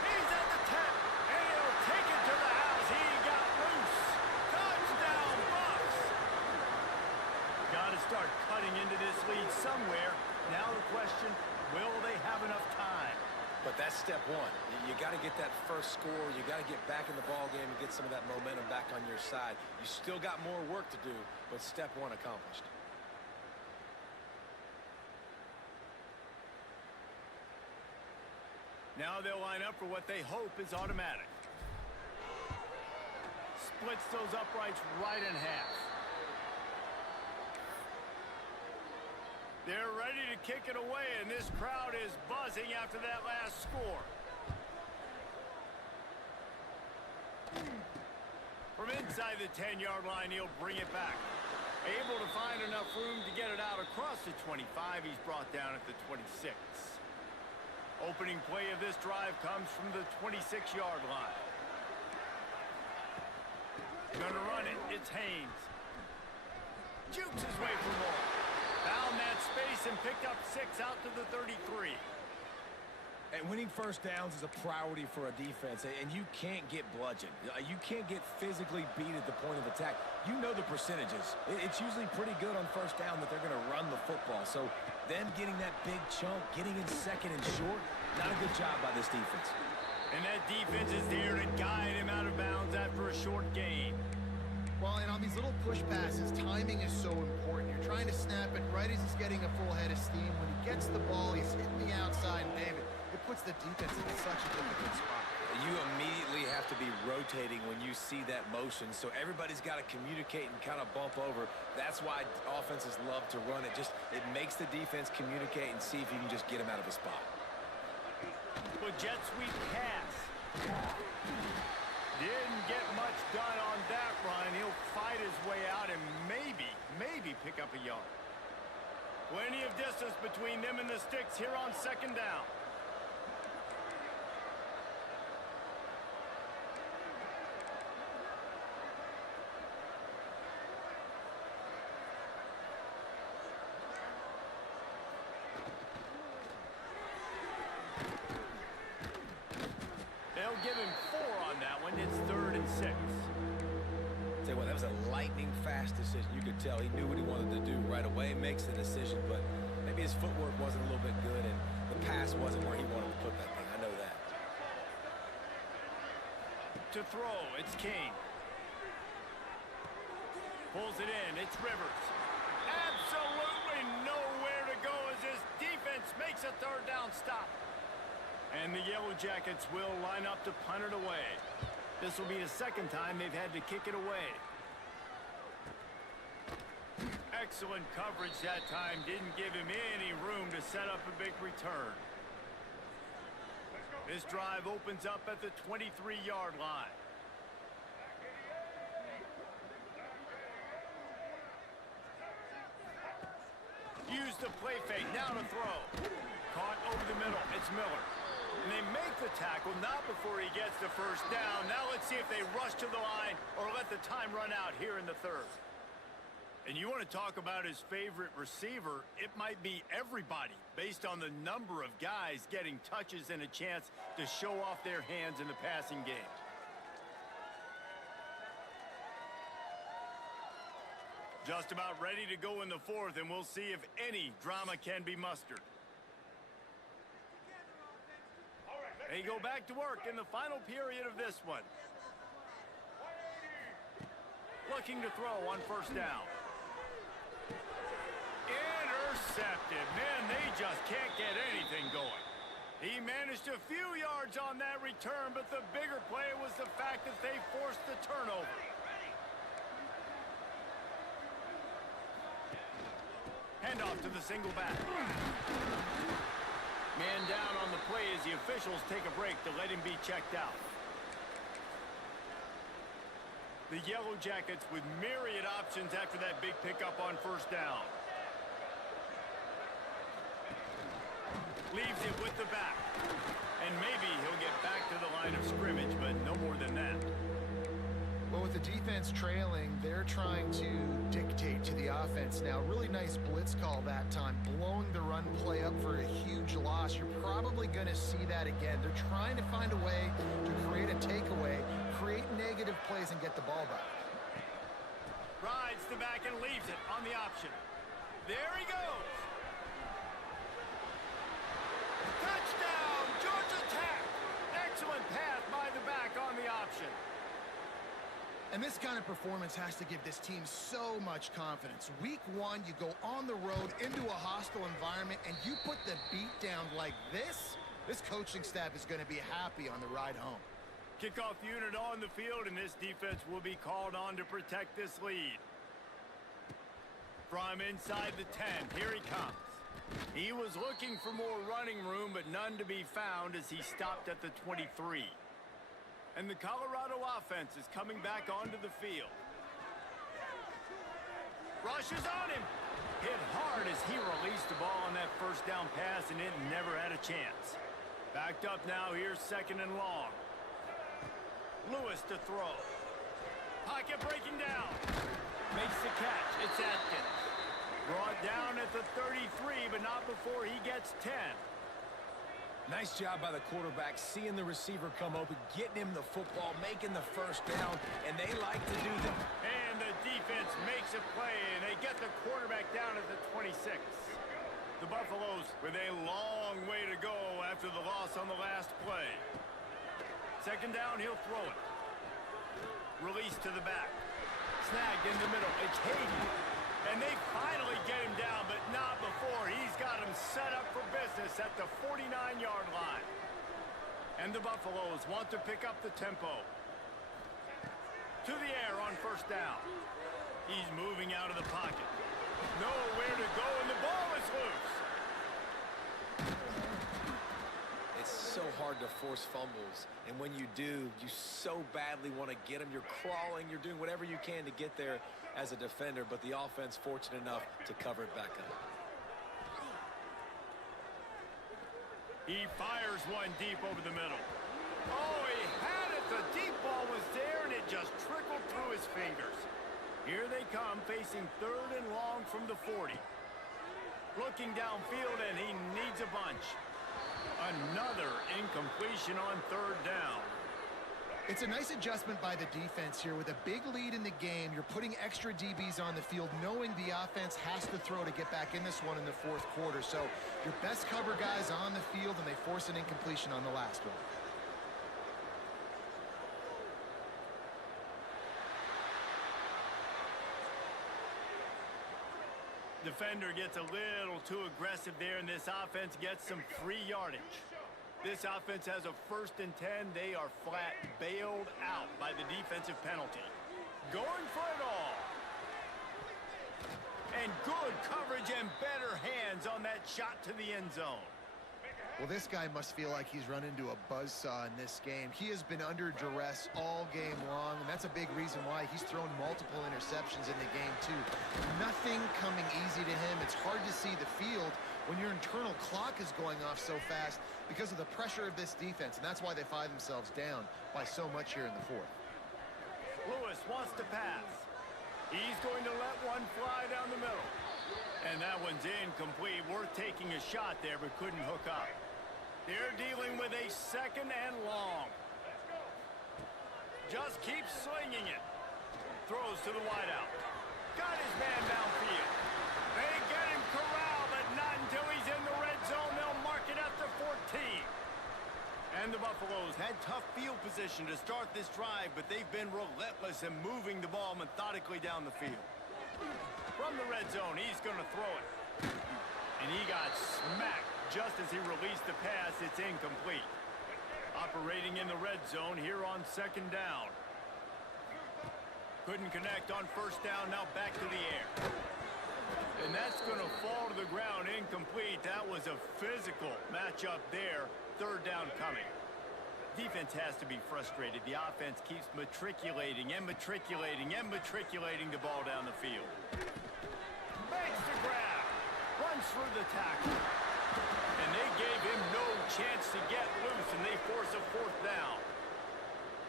He's at the 10. And he'll take it to the house. He got loose. Touchdown, Bucks. Got to start cutting into this lead somewhere. Now the question, will they have enough time? But that's step 1. You got to get that first score. You got to get back in the ball game and get some of that momentum back on your side. You still got more work to do, but step 1 accomplished. Now they'll line up for what they hope is automatic. Splits those uprights right in half. They're ready to kick it away, and this crowd is buzzing after that last score. From inside the 10-yard line, he'll bring it back. Able to find enough room to get it out across the 25. He's brought down at the 26. Opening play of this drive comes from the 26-yard line. Gonna run it. It's Haynes. Jukes his way for more. Found that space and picked up 6 out to the 33. And winning first downs is a priority for a defense, and you can't get bludgeoned. You can't get physically beat at the point of attack. You know the percentages. It's usually pretty good on first down that they're going to run the football. So them getting that big chunk, getting in second and short, not a good job by this defense. And that defense is there to guide him out of bounds after a short gain. Well, and on these little push passes, timing is so important. You're trying to snap it right as he's getting a full head of steam. When he gets the ball, he's hitting the outside, and David, it puts the defense in such a difficult spot. You immediately have to be rotating when you see that motion, so everybody's got to communicate and kind of bump over. That's why offenses love to run it. It makes the defense communicate and see if you can just get him out of a spot. But jet sweep pass. Didn't get much done on that run. He'll fight his way out and maybe pick up a yard. Plenty of distance between them and the sticks here on second down. They'll give him 4 on that one. It's 3rd and 6. Tell you what, that was a lightning-fast decision. You could tell he knew what he wanted to do right away, makes the decision, but maybe his footwork wasn't a little bit good, and the pass wasn't where he wanted to put that thing. I know that. To throw, it's King. Pulls it in, it's Rivers. Absolutely nowhere to go as his defense makes a 3rd down stop. And the Yellow Jackets will line up to punt it away. This will be the 2nd time they've had to kick it away. Excellent coverage that time. Didn't give him any room to set up a big return. This drive opens up at the 23-yard line. Use the play fake. Now to throw. Caught over the middle. It's Miller. And they make the tackle, not before he gets the 1st down. Now let's see if they rush to the line or let the time run out here in the 3rd. And you want to talk about his favorite receiver, it might be everybody based on the number of guys getting touches and a chance to show off their hands in the passing game. Just about ready to go in the 4th, and we'll see if any drama can be mustered. They go back to work in the final period of this one. Looking to throw on 1st down. Intercepted. Man, they just can't get anything going. He managed a few yards on that return, but the bigger play was the fact that they forced the turnover. Handoff to the single back. Man down on the play as the officials take a break to let him be checked out. The Yellow Jackets with myriad options after that big pickup on 1st down. Leaves it with the back. And maybe he'll get back to the line of scrimmage, but no more than that. Well, with the defense trailing, they're trying to dictate to the offense now. Really nice blitz call that time, blowing the run play up for a huge loss. You're probably going to see that again. They're trying to find a way to create a takeaway, create negative plays, and get the ball back. Rides the back and leaves it on the option. There he goes. Touchdown, Georgia Tech. Excellent pass by the back on the option. And this kind of performance has to give this team so much confidence. Week 1, you go on the road into a hostile environment, and you put the beat down like this coaching staff is going to be happy on the ride home. Kickoff unit on the field, and this defense will be called on to protect this lead. From inside the 10, here he comes. He was looking for more running room, but none to be found as he stopped at the 23. And the Colorado offense is coming back onto the field. Rushes on him. Hit hard as he released the ball on that first down pass, and it never had a chance. Backed up now, here's 2nd and long. Lewis to throw. Pocket breaking down. Makes the catch. It's Atkins. Brought down at the 33, but not before he gets 10. Nice job by the quarterback, seeing the receiver come open, getting him the football, making the first down, and they like to do that. And the defense makes a play, and they get the quarterback down at the 26. The Buffaloes with a long way to go after the loss on the last play. 2nd down, he'll throw it. Release to the back. Snagged in the middle. It's Hayden. And they finally get him down, but not before he's got him set up for business at the 49-yard line. And the Buffaloes want to pick up the tempo. To the air on 1st down. He's moving out of the pocket. Nowhere to go, and the ball is loose. It's so hard to force fumbles, and when you do, you so badly want to get them. You're crawling, you're doing whatever you can to get there as a defender, but the offense fortunate enough to cover it back up. He fires one deep over the middle. Oh, he had it. The deep ball was there, and it just trickled through his fingers. Here they come, facing 3rd and long from the 40. Looking downfield, and he needs a bunch. Another incompletion on 3rd down. It's a nice adjustment by the defense here. With a big lead in the game, you're putting extra DBs on the field, knowing the offense has to throw to get back in this one in the 4th quarter. So your best cover guys on the field, and they force an incompletion on the last one. Defender gets a little too aggressive there, and this offense gets some free yardage. This offense has a 1st and 10. They are flat bailed out by the defensive penalty. Going for it all. And good coverage and better hands on that shot to the end zone. Well, this guy must feel like he's run into a buzzsaw in this game. He has been under duress all game long, and that's a big reason why he's thrown multiple interceptions in the game, too. Nothing coming easy to him. It's hard to see the field when your internal clock is going off so fast because of the pressure of this defense, and that's why they find themselves down by so much here in the 4th. Lewis wants to pass. He's going to let one fly down the middle. And that one's incomplete. Worth taking a shot there, but couldn't hook up. They're dealing with a 2nd and long. Just keeps slinging it. Throws to the wideout. Got his man downfield. They get him corralled, but not until he's in the red zone. They'll mark it at the 14. And the Buffaloes had tough field position to start this drive, but they've been relentless in moving the ball methodically down the field. From the red zone, he's going to throw it. And he got smacked just as he released the pass. It's incomplete. Operating in the red zone here on 2nd down. Couldn't connect on 1st down, now back to the air. And that's going to fall to the ground, incomplete. That was a physical matchup there. 3rd down coming. Defense has to be frustrated. The offense keeps matriculating and matriculating and matriculating the ball down the field. Makes the grab. Runs through the tackle. And they gave him no chance to get loose, and they force a 4th down.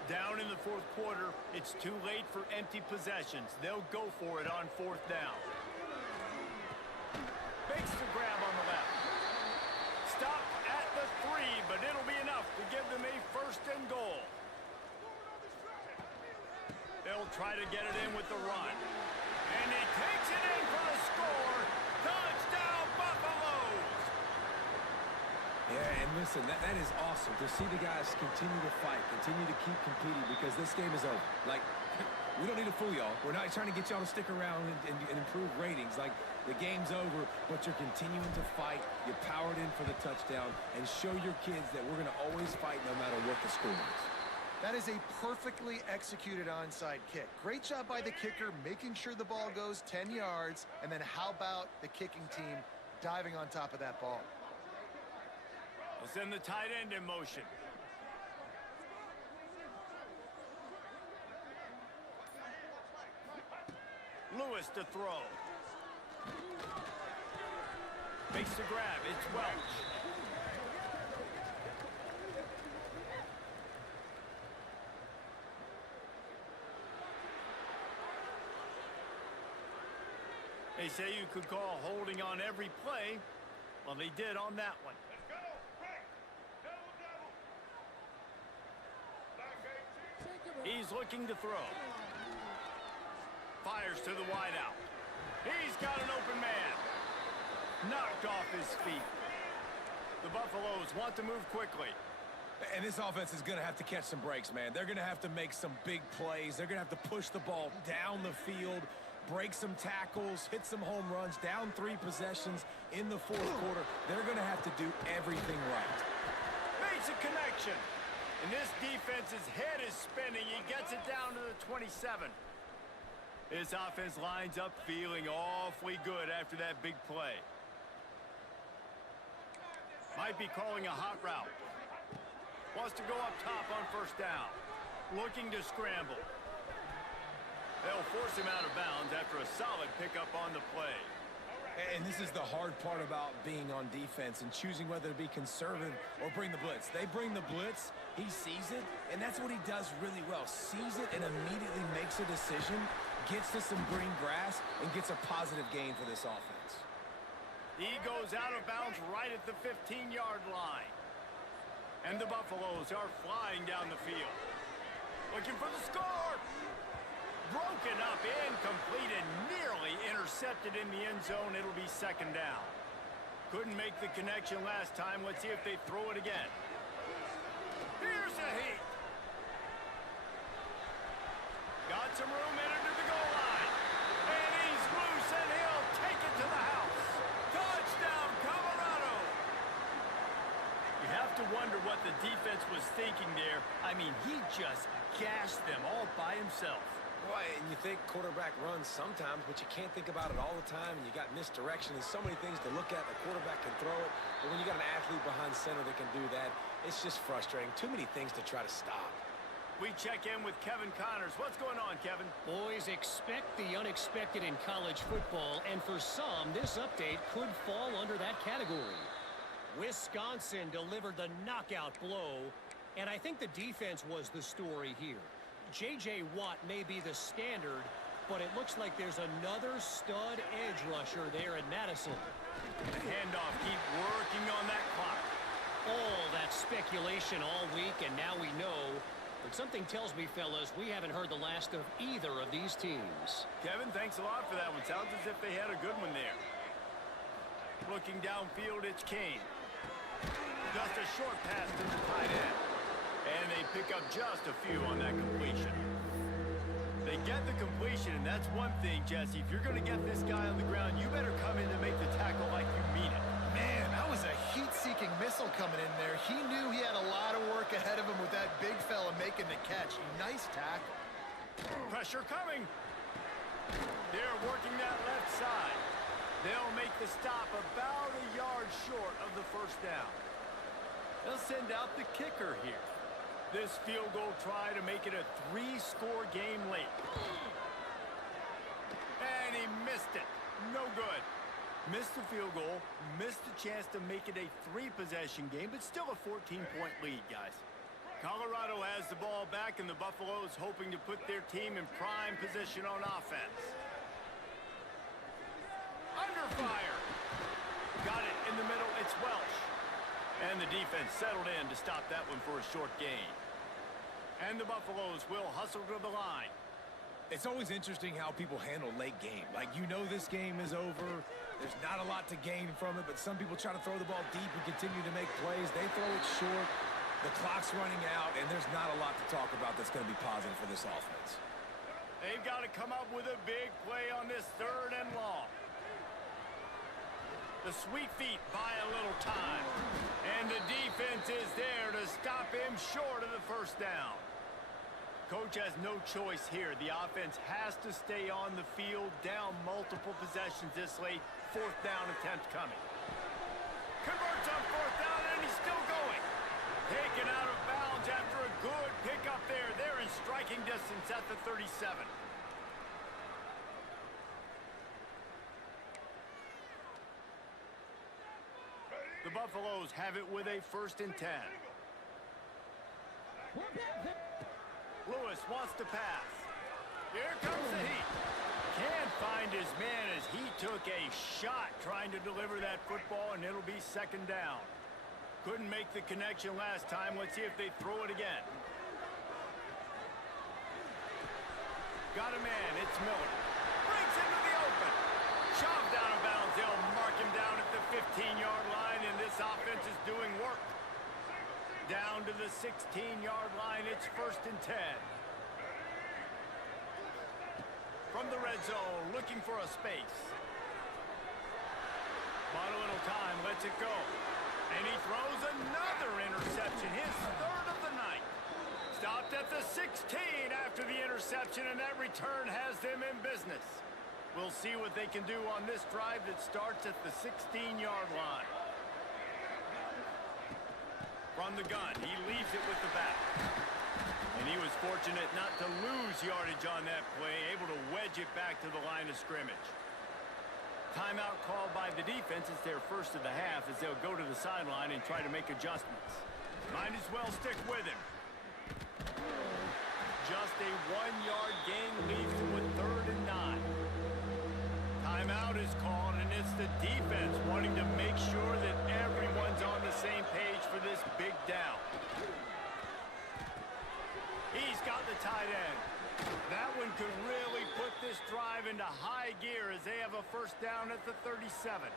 Down in the 4th quarter, it's too late for empty possessions. They'll go for it on 4th down. Makes the grab on the left. Stop at the 3, but it'll be enough to give them a 1st and goal. They'll try to get it in with the run. And he takes it in for the score. Touchdown, Buffaloes! Yeah, and listen, that is awesome to see the guys continue to fight, continue to keep competing, because this game is over. Like, we don't need to fool y'all. We're not trying to get y'all to stick around and improve ratings. Like, the game's over, but you're continuing to fight. You powered in for the touchdown, and show your kids that we're going to always fight no matter what the score is. That is a perfectly executed onside kick. Great job by the kicker, making sure the ball goes 10 yards. And then how about the kicking team diving on top of that ball. We'll send the tight end in motion. Lewis to throw. Makes the grab. It's Welch. They say you could call holding on every play. Well, they did on that one. He's looking to throw. Fires to the wideout. He's got an open man. Knocked off his feet. The Buffaloes want to move quickly. And this offense is going to have to catch some breaks, man. They're going to have to make some big plays. They're going to have to push the ball down the field, break some tackles, hit some home runs, down 3 possessions in the fourth quarter. They're going to have to do everything right. Makes a connection. And this defense's head is spinning. He gets it down to the 27. This offense lines up feeling awfully good after that big play. Might be calling a hot route. Wants to go up top on first down. Looking to scramble. They'll force him out of bounds after a solid pickup on the play. And this is the hard part about being on defense and choosing whether to be conservative or bring the blitz. They bring the blitz, he sees it, and that's what he does really well. Sees it and immediately makes a decision, gets to some green grass, and gets a positive gain for this offense. He goes out of bounds right at the 15-yard line. And the Buffaloes are flying down the field. Looking for the score. Broken up, incomplete, and nearly intercepted in the end zone. It'll be second down. Couldn't make the connection last time. Let's see if they throw it again. Here's a heat. Got some room in under the goal line. And he's loose, and he'll take it to the house. Touchdown, Colorado. You have to wonder what the defense was thinking there. I mean, he just gashed them all by himself. Boy, and you think quarterback runs sometimes, but you can't think about it all the time, and you got misdirection. There's so many things to look at. The quarterback can throw it, but when you got an athlete behind center that can do that, it's just frustrating. Too many things to try to stop. We check in with Kevin Connors. What's going on, Kevin? Boys, expect the unexpected in college football, and for some, this update could fall under that category. Wisconsin delivered the knockout blow, and I think the defense was the story here. J.J. Watt may be the standard, but it looks like there's another stud edge rusher there in Madison. The handoff, keep working on that clock. All that speculation all week, and now we know. But something tells me, fellas, we haven't heard the last of either of these teams. Kevin, thanks a lot for that one. Sounds as if they had a good one there. Looking downfield, it's Kane. Just a short pass to the tight end. And they pick up just a few on that completion. They get the completion, and that's one thing, Jesse. If you're going to get this guy on the ground, you better come in to make the tackle like you mean it. Man, that was a heat-seeking missile coming in there. He knew he had a lot of work ahead of him with that big fella making the catch. Nice tackle. Pressure coming. They're working that left side. They'll make the stop about a yard short of the first down. They'll send out the kicker here. This field goal try to make it a 3-score game late. And he missed it. No good. Missed the field goal, missed the chance to make it a 3-possession game, but still a 14-point lead, guys. Colorado has the ball back, and the Buffaloes hoping to put their team in prime position on offense. Under fire. Got it in the middle. It's Welch. And the defense settled in to stop that one for a short gain. And the Buffaloes will hustle to the line. It's always interesting how people handle late game. Like, you know this game is over. There's not a lot to gain from it, but some people try to throw the ball deep and continue to make plays. They throw it short. The clock's running out, and there's not a lot to talk about that's going to be positive for this offense. They've got to come up with a big play on this 3rd and long. The sweet feet buy a little time. And the defense is there to stop him short of the first down. Coach has no choice here. The offense has to stay on the field, down multiple possessions this late. 4th down attempt coming. Converts on fourth down, and he's still going. Taken out of bounds after a good pickup there. They're in striking distance at the 37. The Buffaloes have it with a 1st and 10. Lewis wants to pass. Here comes the heat. Can't find his man as he took a shot trying to deliver that football, and it'll be 2nd down. Couldn't make the connection last time. Let's see if they throw it again. Got a man. It's Miller. Breaks into the open. Shoved out of bounds. They'll mark him down at the 15-yard line, and this offense is doing work. Down to the 16-yard line. It's 1st and 10. From the red zone, looking for a space. Bought a little time, lets it go. And he throws another interception, his 3rd of the night. Stopped at the 16 after the interception, and that return has them in business. We'll see what they can do on this drive that starts at the 16-yard line. From the gun, he leaves it with the back. And he was fortunate not to lose yardage on that play, able to wedge it back to the line of scrimmage. Timeout called by the defense. It's their 1st of the half as they'll go to the sideline and try to make adjustments. Might as well stick with him. Just a 1-yard gain leaves them with 3rd and 9. Timeout is called, and it's the defense wanting to make sure that everyone's on the same page for this big down. He's got the tight end. That one could really put this drive into high gear as they have a 1st down at the 37.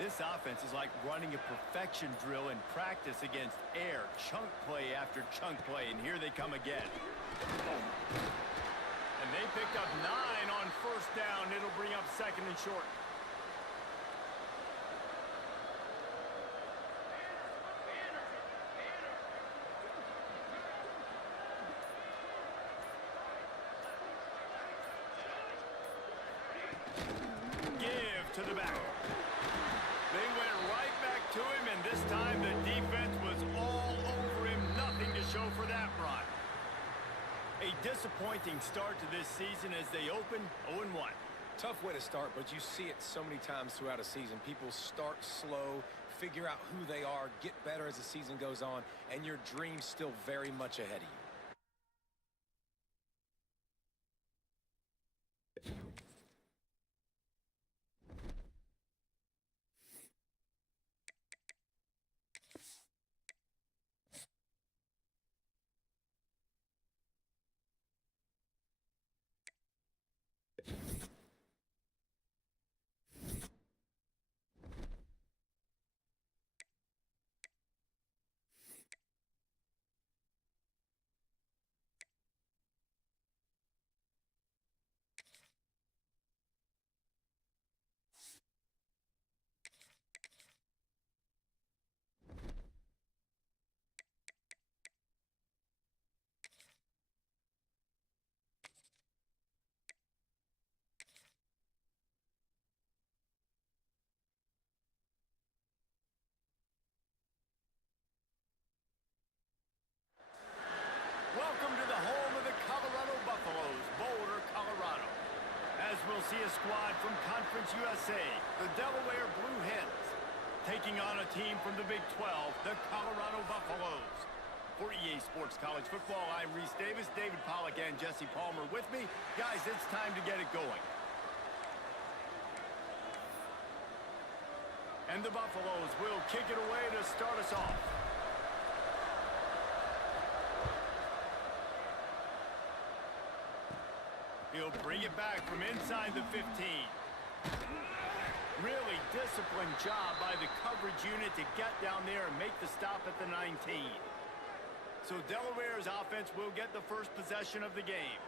This offense is like running a perfection drill in practice against air. Chunk play after chunk play, and here they come again. And they picked up 9 on 1st down. It'll bring up 2nd and short. To the back. They went right back to him, and this time the defense was all over him. Nothing to show for that run. A disappointing start to this season as they open 0-1. Tough way to start, but you see it so many times throughout a season. People start slow, figure out who they are, get better as the season goes on, and your dream's still very much ahead of you. Welcome to the home of the Colorado Buffaloes, Boulder, Colorado. As we'll see a squad from Conference USA, the Delaware Blue Hens, taking on a team from the Big 12, the Colorado Buffaloes. For EA Sports College Football, I'm Reese Davis, David Pollack, and Jesse Palmer with me. Guys, it's time to get it going. And the Buffaloes will kick it away to start us off. He'll bring it back from inside the 15. Really disciplined job by the coverage unit to get down there and make the stop at the 19. So Delaware's offense will get the first possession of the game.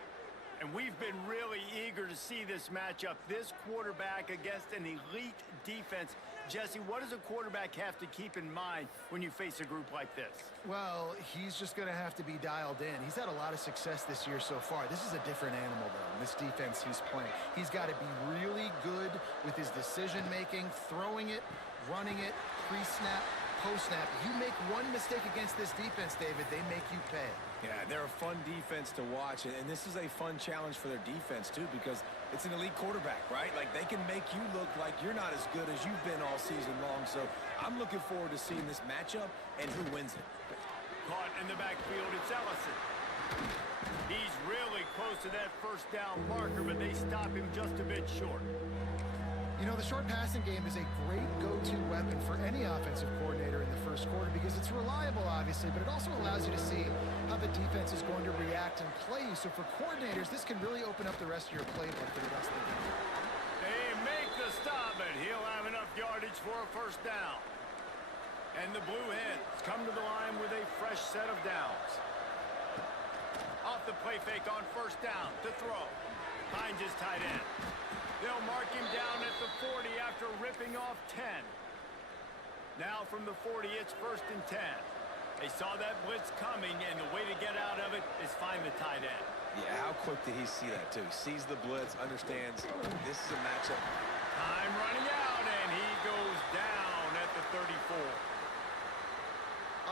And we've been really eager to see this matchup. This quarterback against an elite defense. Jesse, what does a quarterback have to keep in mind when you face a group like this? Well, he's just going to have to be dialed in. He's had a lot of success this year so far. This is a different animal, though, in this defense he's playing. He's got to be really good with his decision-making, throwing it, running it, pre-snap, post-snap. You make one mistake against this defense, David, they make you pay. Yeah, they're a fun defense to watch, and this is a fun challenge for their defense, too, because it's an elite quarterback, right? Like, they can make you look like you're not as good as you've been all season long, so I'm looking forward to seeing this matchup and who wins it. Caught in the backfield, it's Ellison. He's really close to that first down marker, but they stop him just a bit short. You know, the short passing game is a great go-to weapon for any offensive coordinator in the first quarter because it's reliable, obviously, but it also allows you to see how the defense is going to react and play you. So for coordinators, this can really open up the rest of your playbook for the rest of the game. They make the stop, and he'll have enough yardage for a first down. And the Blue Hens come to the line with a fresh set of downs. Off the play fake on first down to throw. Finds his tight end. They'll mark him down at the 40 after ripping off 10. Now from the 40, it's 1st and 10. They saw that blitz coming, and the way to get out of it is find the tight end. Yeah, how quick did he see that, too? Sees the blitz, understands this is a matchup. Time running out, and he goes down at the 34.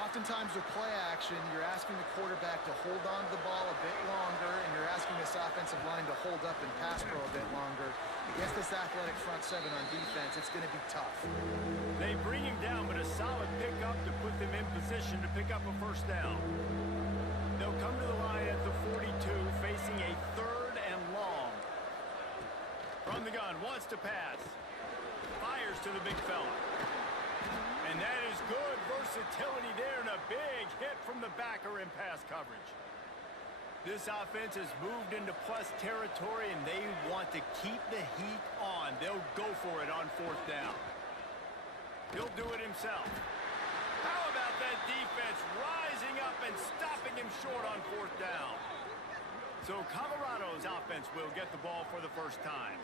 Oftentimes with play action, you're asking the quarterback to hold on to the ball a bit longer, and you're asking this offensive line to hold up and pass pro a bit longer. Against this athletic front seven on defense, it's going to be tough. They bring him down, but a solid pickup to put them in position to pick up a first down. They'll come to the line at the 42, facing a 3rd and long. From the gun, wants to pass. Fires to the big fella. And that is good versatility there, and a big hit from the backer in pass coverage. This offense has moved into plus territory, and they want to keep the heat on. They'll go for it on 4th down. He'll do it himself. How about that defense rising up and stopping him short on 4th down? So Colorado's offense will get the ball for the first time.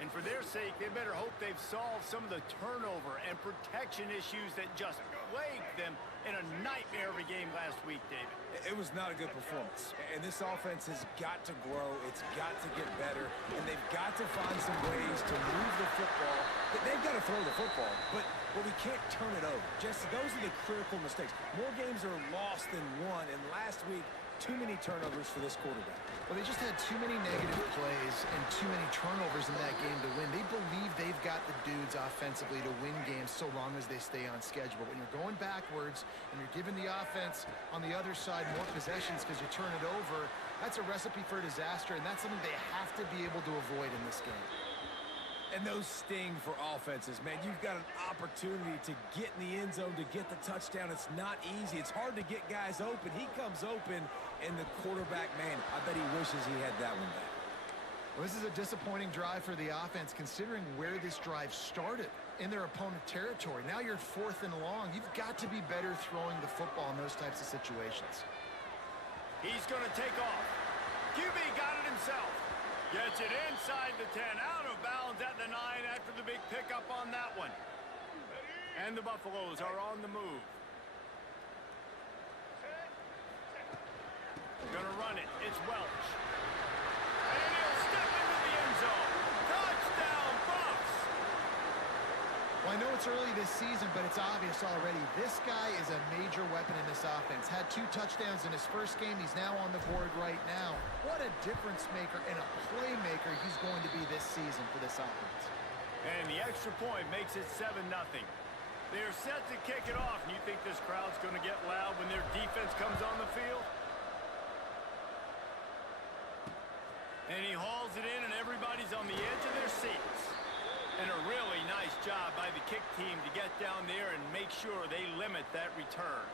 And for their sake, they better hope they've solved some of the turnover and protection issues that just plagued them in a nightmare of a game last week, David. It was not a good performance. And this offense has got to grow. It's got to get better. And they've got to find some ways to move the football. They've got to throw the football, but we can't turn it over. Just those are the critical mistakes. More games are lost than won. And last week, too many turnovers for this quarterback. Well, they just had too many negative plays and too many turnovers in that game to win. They believe they've got the dudes offensively to win games so long as they stay on schedule. But when you're going backwards and you're giving the offense on the other side more possessions because you turn it over, that's a recipe for disaster, and that's something they have to be able to avoid in this game. And those sting for offenses, man. You've got an opportunity to get in the end zone, to get the touchdown. It's not easy. It's hard to get guys open. He comes open, and the quarterback, man, I bet he wishes he had that one back. Well, this is a disappointing drive for the offense, considering where this drive started in their opponent territory. Now you're 4th and long. You've got to be better throwing the football in those types of situations. He's going to take off. QB got it himself. Gets it inside the 10, out of bounds at the 9 after the big pickup on that one. And the Buffaloes are on the move. Gonna run it. It's Welch. And he'll step into the end zone. Touchdown, Buffs! Well, I know it's early this season, but it's obvious already. This guy is a major weapon in this offense. Had 2 touchdowns in his first game. He's now on the board right now. What a difference maker and a playmaker he's going to be this season for this offense. And the extra point makes it 7-0. They're set to kick it off. And you think this crowd's going to get loud when their defense comes on the field? And he hauls it in, and everybody's on the edge of their seats. And a really nice job by the kick team to get down there and make sure they limit that return.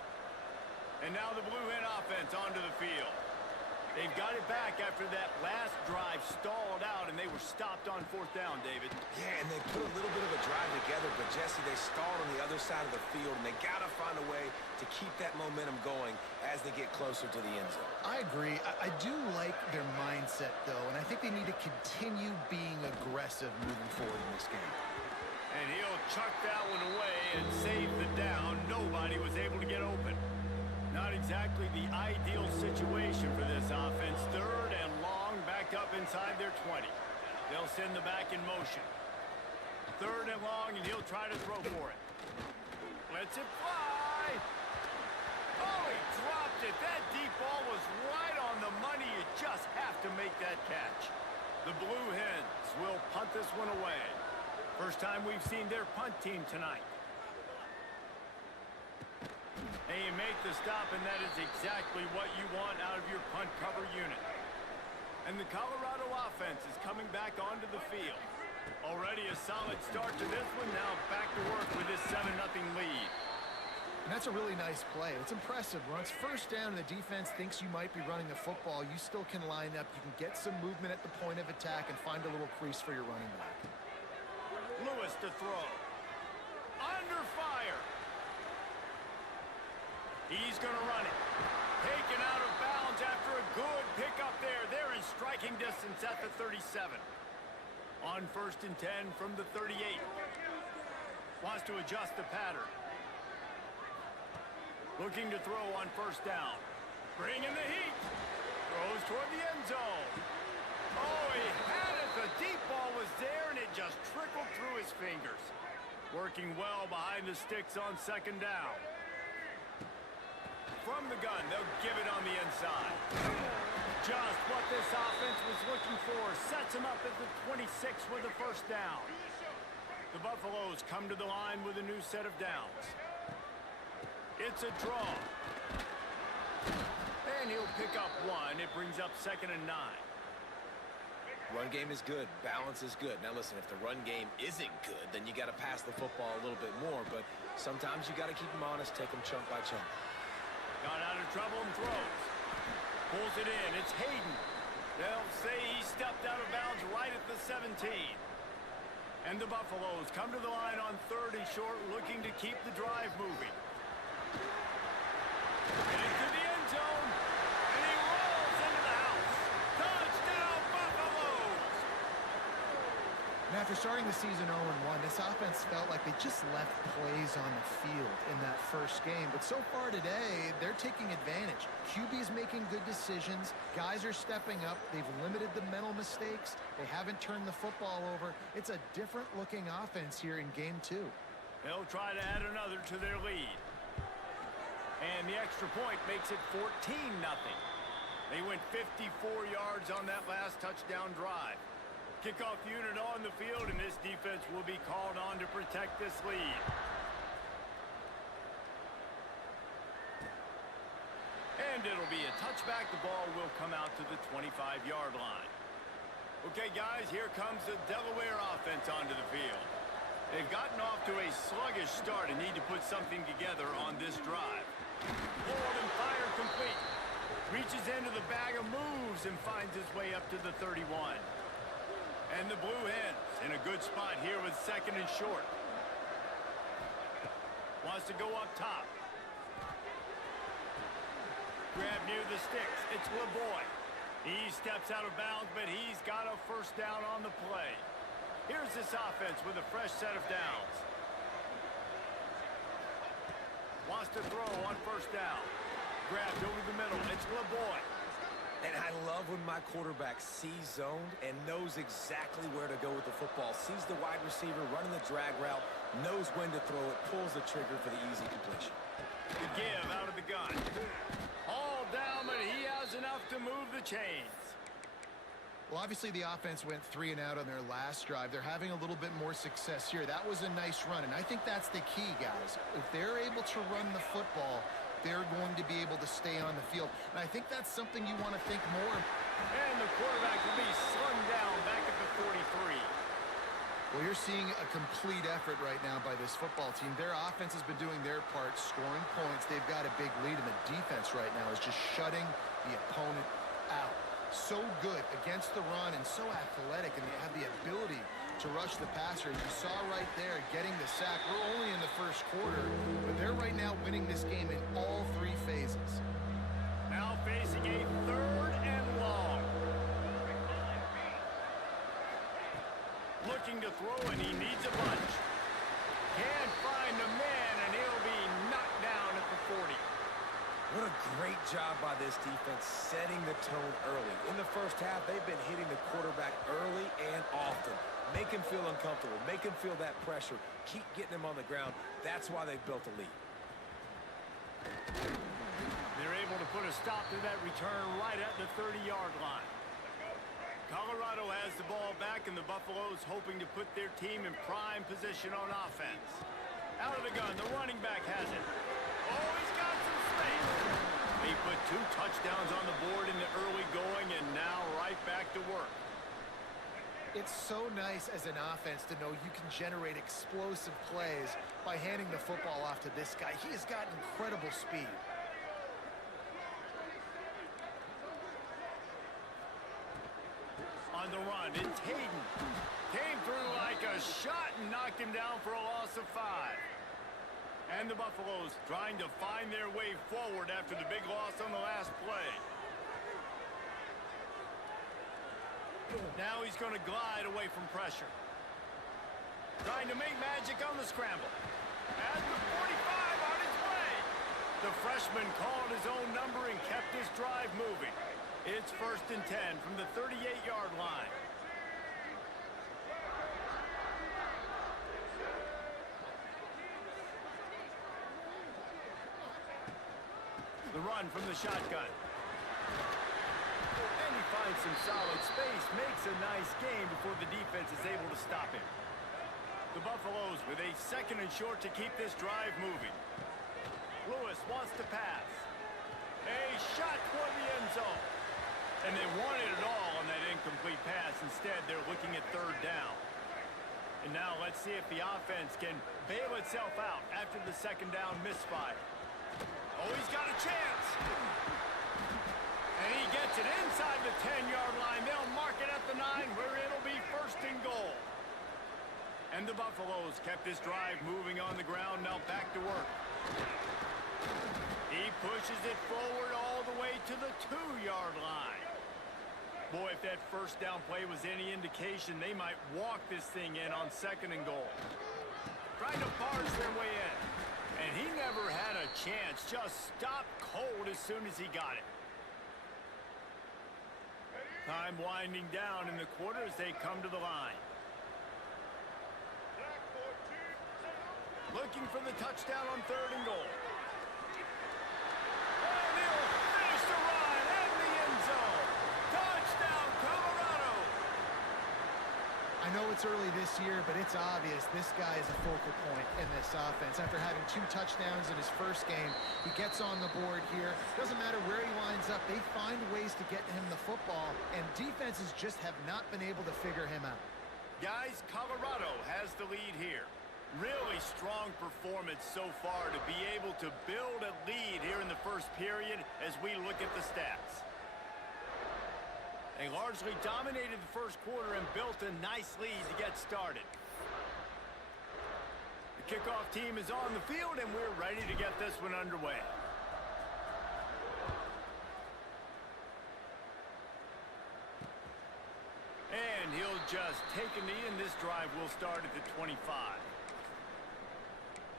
And now the Blue Hen offense onto the field. They've got it back after that last drive stalled out, and they were stopped on 4th down, David. Yeah, and they put a little bit of a drive together, but, Jesse, they stalled on the other side of the field, and they got to find a way to keep that momentum going as they get closer to the end zone. I agree. I do like their mindset, though, and I think they need to continue being aggressive moving forward in this game. And he'll chuck that one away and save the down. Nobody was able to get open. Not exactly the ideal situation for this offense. 3rd and long, back up inside their 20. They'll send the back in motion. 3rd and long, and he'll try to throw for it. Lets it fly. Oh, he dropped it. That deep ball was right on the money. You just have to make that catch. The Blue Hens will punt this one away. First time we've seen their punt team tonight. And you make the stop, and that is exactly what you want out of your punt cover unit. And the Colorado offense is coming back onto the field. Already a solid start to this one. Now back to work with this 7-0 lead. And that's a really nice play. It's impressive. When it's 1st down and the defense thinks you might be running the football, you still can line up. You can get some movement at the point of attack and find a little crease for your running back. Lewis to throw. Under fire. He's going to run it. Taken out of bounds after a good pickup there. They're in striking distance at the 37. On 1st and 10 from the 38. Wants to adjust the pattern. Looking to throw on 1st down. Bringing the heat. Throws toward the end zone. Oh, he had it. The deep ball was there, and it just trickled through his fingers. Working well behind the sticks on 2nd down. From the gun, they'll give it on the inside. Just what this offense was looking for. Sets him up at the 26 with the 1st down. The Buffaloes come to the line with a new set of downs. It's a draw. And he'll pick up 1. It brings up 2nd and 9. Run game is good. Balance is good. Now, listen, if the run game isn't good, then you got to pass the football a little bit more. But sometimes you got to keep them honest, take them chunk by chunk. Got out of trouble and throws. Pulls it in. It's Hayden. They'll say he stepped out of bounds right at the 17. And the Buffaloes come to the line on 3rd and short, looking to keep the drive moving. And into the end zone. And he rolls into the house. Touchdown, Buffaloes! And after starting the season 0-1, this offense felt like they just left plays on the field in that 1st game. But so far today, they're taking advantage. QB's making good decisions. Guys are stepping up. They've limited the mental mistakes. They haven't turned the football over. It's a different-looking offense here in Game 2. They'll try to add another to their lead. And the extra point makes it 14-0. They went 54 yards on that last touchdown drive. Kickoff unit on the field, and this defense will be called on to protect this lead. And it'll be a touchback. The ball will come out to the 25-yard line. Okay, guys, here comes the Delaware offense onto the field. They've gotten off to a sluggish start and need to put something together on this drive. Pulled and fired complete. Reaches into the bag of moves and finds his way up to the 31. And the Blue Hens in a good spot here with 2nd and short. Wants to go up top. Grab near the sticks. It's LeBoy. He steps out of bounds, but he's got a 1st down on the play. Here's this offense with a fresh set of downs. Wants to throw on 1st down. Grabbed over the middle. It's LeBoy. And I love when my quarterback sees zoned and knows exactly where to go with the football. Sees the wide receiver running the drag route, knows when to throw it, pulls the trigger for the easy completion. The give out of the gun. All down, but he has enough to move the chains. Well, obviously the offense went 3 and out on their last drive. They're having a little bit more success here. That was a nice run, and I think that's the key, guys. If they're able to run the football, they're going to be able to stay on the field. And I think that's something you want to think more. And the quarterback will be slung down back at the 43. Well, you're seeing a complete effort right now by this football team. Their offense has been doing their part, scoring points. They've got a big lead, and the defense right now is just shutting the opponent out. So good against the run and so athletic, and they have the ability to rush the passer. You saw right there getting the sack. We're only in the first quarter, but they're right now winning this game in all three phases. Now facing a 3rd and long. Looking to throw, and he needs a bunch. Can't find the man, and he'll be knocked down at the 40. What a great job by this defense setting the tone early. In the first half, they've been hitting the quarterback early and often. Make him feel uncomfortable. Make him feel that pressure. Keep getting him on the ground. That's why they've built a lead. They're able to put a stop to that return right at the 30-yard line. Colorado has the ball back, and the Buffaloes hoping to put their team in prime position on offense. Out of the gun, the running back has it. Oh, he's got some space. He put 2 touchdowns on the board in the early going, and now right back to work. It's so nice as an offense to know you can generate explosive plays by handing the football off to this guy. He has got incredible speed. On the run, it's Hayden. Came through like a shot and knocked him down for a loss of 5. And the Buffaloes trying to find their way forward after the big loss on the last play. Now he's going to glide away from pressure. Trying to make magic on the scramble. At the 45 on his way. The freshman called his own number and kept his drive moving. It's 1st and 10 from the 38-yard line. The run from the shotgun. And he finds some solid space, makes a nice gain before the defense is able to stop him. The Buffaloes with a 2nd and short to keep this drive moving. Lewis wants to pass. A shot toward the end zone. And they wanted it all on that incomplete pass. Instead, they're looking at 3rd down. And now let's see if the offense can bail itself out after the 2nd down misfire. Oh, he's got a chance. And he gets it inside the 10-yard line. They'll mark it at the 9 where it'll be 1st and goal. And the Buffaloes kept this drive moving on the ground. Now back to work. He pushes it forward all the way to the 2-yard line. Boy, if that 1st down play was any indication, they might walk this thing in on 2nd and goal. Trying to barge their way in. And he never had a chance. Just stopped cold as soon as he got it. Time winding down in the quarter as they come to the line. Looking for the touchdown on 3rd and goal. And he'll finish the run in the end zone. Touchdown, Colorado! I know it's early this year, but it's obvious this guy is a focal point in this offense. After having 2 touchdowns in his first game, he gets on the board here. Doesn't matter where he lines up, they find ways to get him the football, and defenses just have not been able to figure him out. Guys, Colorado has the lead here. Really strong performance so far to be able to build a lead here in the first period as we look at the stats. They largely dominated the first quarter and built a nice lead to get started. The kickoff team is on the field, and we're ready to get this one underway. And he'll just take a knee, and this drive will start at the 25.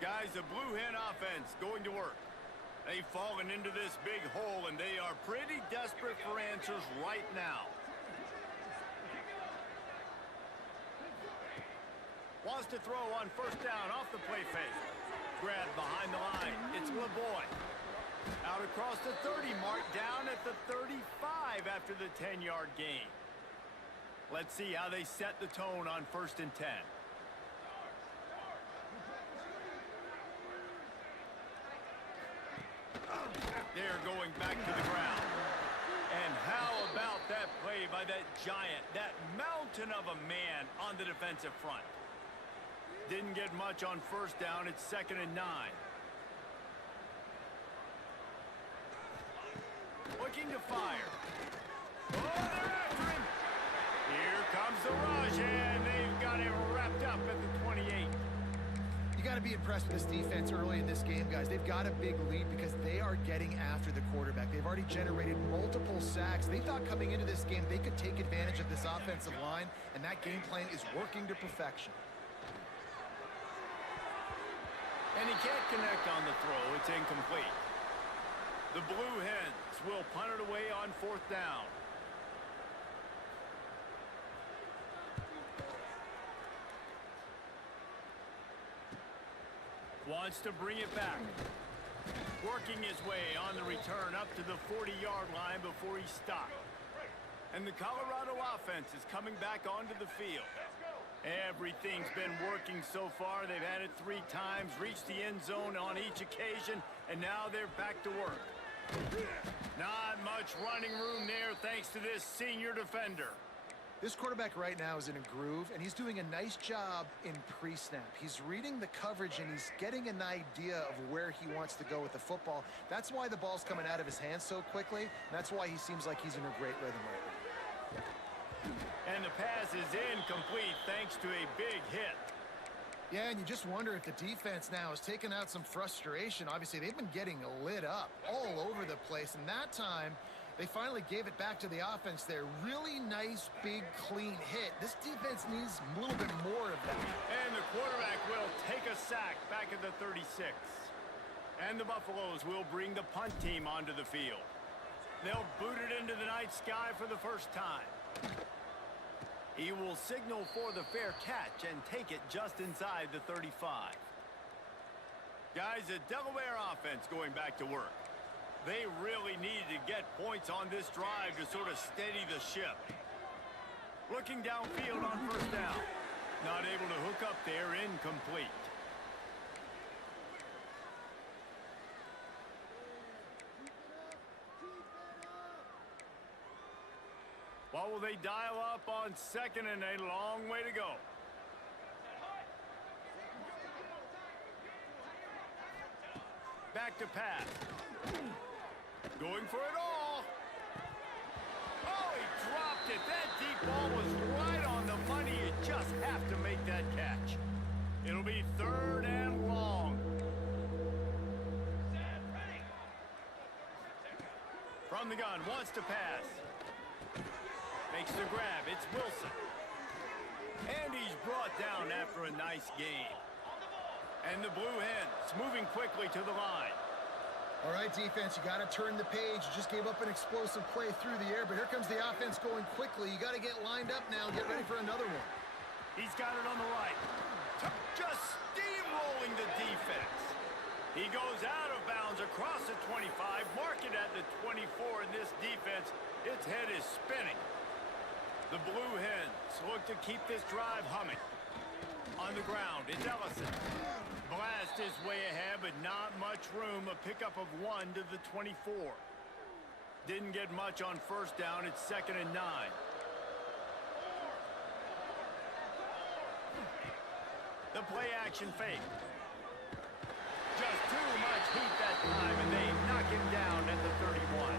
Guys, the Blue Hen offense going to work. They've fallen into this big hole, and they are pretty desperate for answers right now. Wants to throw on 1st down off the play fake. Grab behind the line. It's LeBoy. Out across the 30 mark, down at the 35 after the 10-yard gain. Let's see how they set the tone on 1st and 10. They're going back to the ground. And how about that play by that giant, that mountain of a man on the defensive front? Didn't get much on 1st down. It's 2nd and 9. Looking to fire. Oh, they're after him. Here comes the rush, and they've got him wrapped up at the 28. You got to be impressed with this defense early in this game, guys. They've got a big lead because they are getting after the quarterback. They've already generated multiple sacks. They thought coming into this game they could take advantage of this offensive line, and that game plan is working to perfection. And he can't connect on the throw. It's incomplete. The Blue Hens will punt it away on 4th down. Wants to bring it back. Working his way on the return up to the 40-yard line before he's stopped. And the Colorado offense is coming back onto the field. Everything's been working so far. They've had it 3 times, reached the end zone on each occasion, and now they're back to work. Not much running room there thanks to this senior defender. This quarterback right now is in a groove, and he's doing a nice job in pre-snap. He's reading the coverage, and he's getting an idea of where he wants to go with the football. That's why the ball's coming out of his hands so quickly, and that's why he seems like he's in a great rhythm right now. And the pass is incomplete thanks to a big hit. Yeah, and you just wonder if the defense now has taken out some frustration. Obviously, they've been getting lit up all over the place, and that time they finally gave it back to the offense there. Really nice, big, clean hit. This defense needs a little bit more of that. And the quarterback will take a sack back at the 36. And the Buffaloes will bring the punt team onto the field. They'll boot it into the night sky for the first time. He will signal for the fair catch and take it just inside the 35. Guys, the Delaware offense going back to work. They really needed to get points on this drive to sort of steady the ship. Looking downfield on 1st down. Not able to hook up there, incomplete. What will they dial up on 2nd and a long way to go? Back to pass. Going for it all. Oh, he dropped it. That deep ball was right on the money. You just have to make that catch. It'll be 3rd and long. From the gun, wants to pass. Makes the grab. It's Wilson. And he's brought down after a nice game. And the Blue Hens moving quickly to the line. All right, defense, you got to turn the page. You just gave up an explosive play through the air, but here comes the offense going quickly. You got to get lined up now and get ready for another one. He's got it on the right. Just steamrolling the defense. He goes out of bounds across the 25, mark it at the 24, and this defense, its head is spinning. The Blue Hens look to keep this drive humming. On the ground, it's Ellison. Blast his way ahead, but not much room. A pickup of 1 to the 24. Didn't get much on 1st down. It's 2nd and 9. The play action fake. Just too much heat that time, and they knock him down at the 31.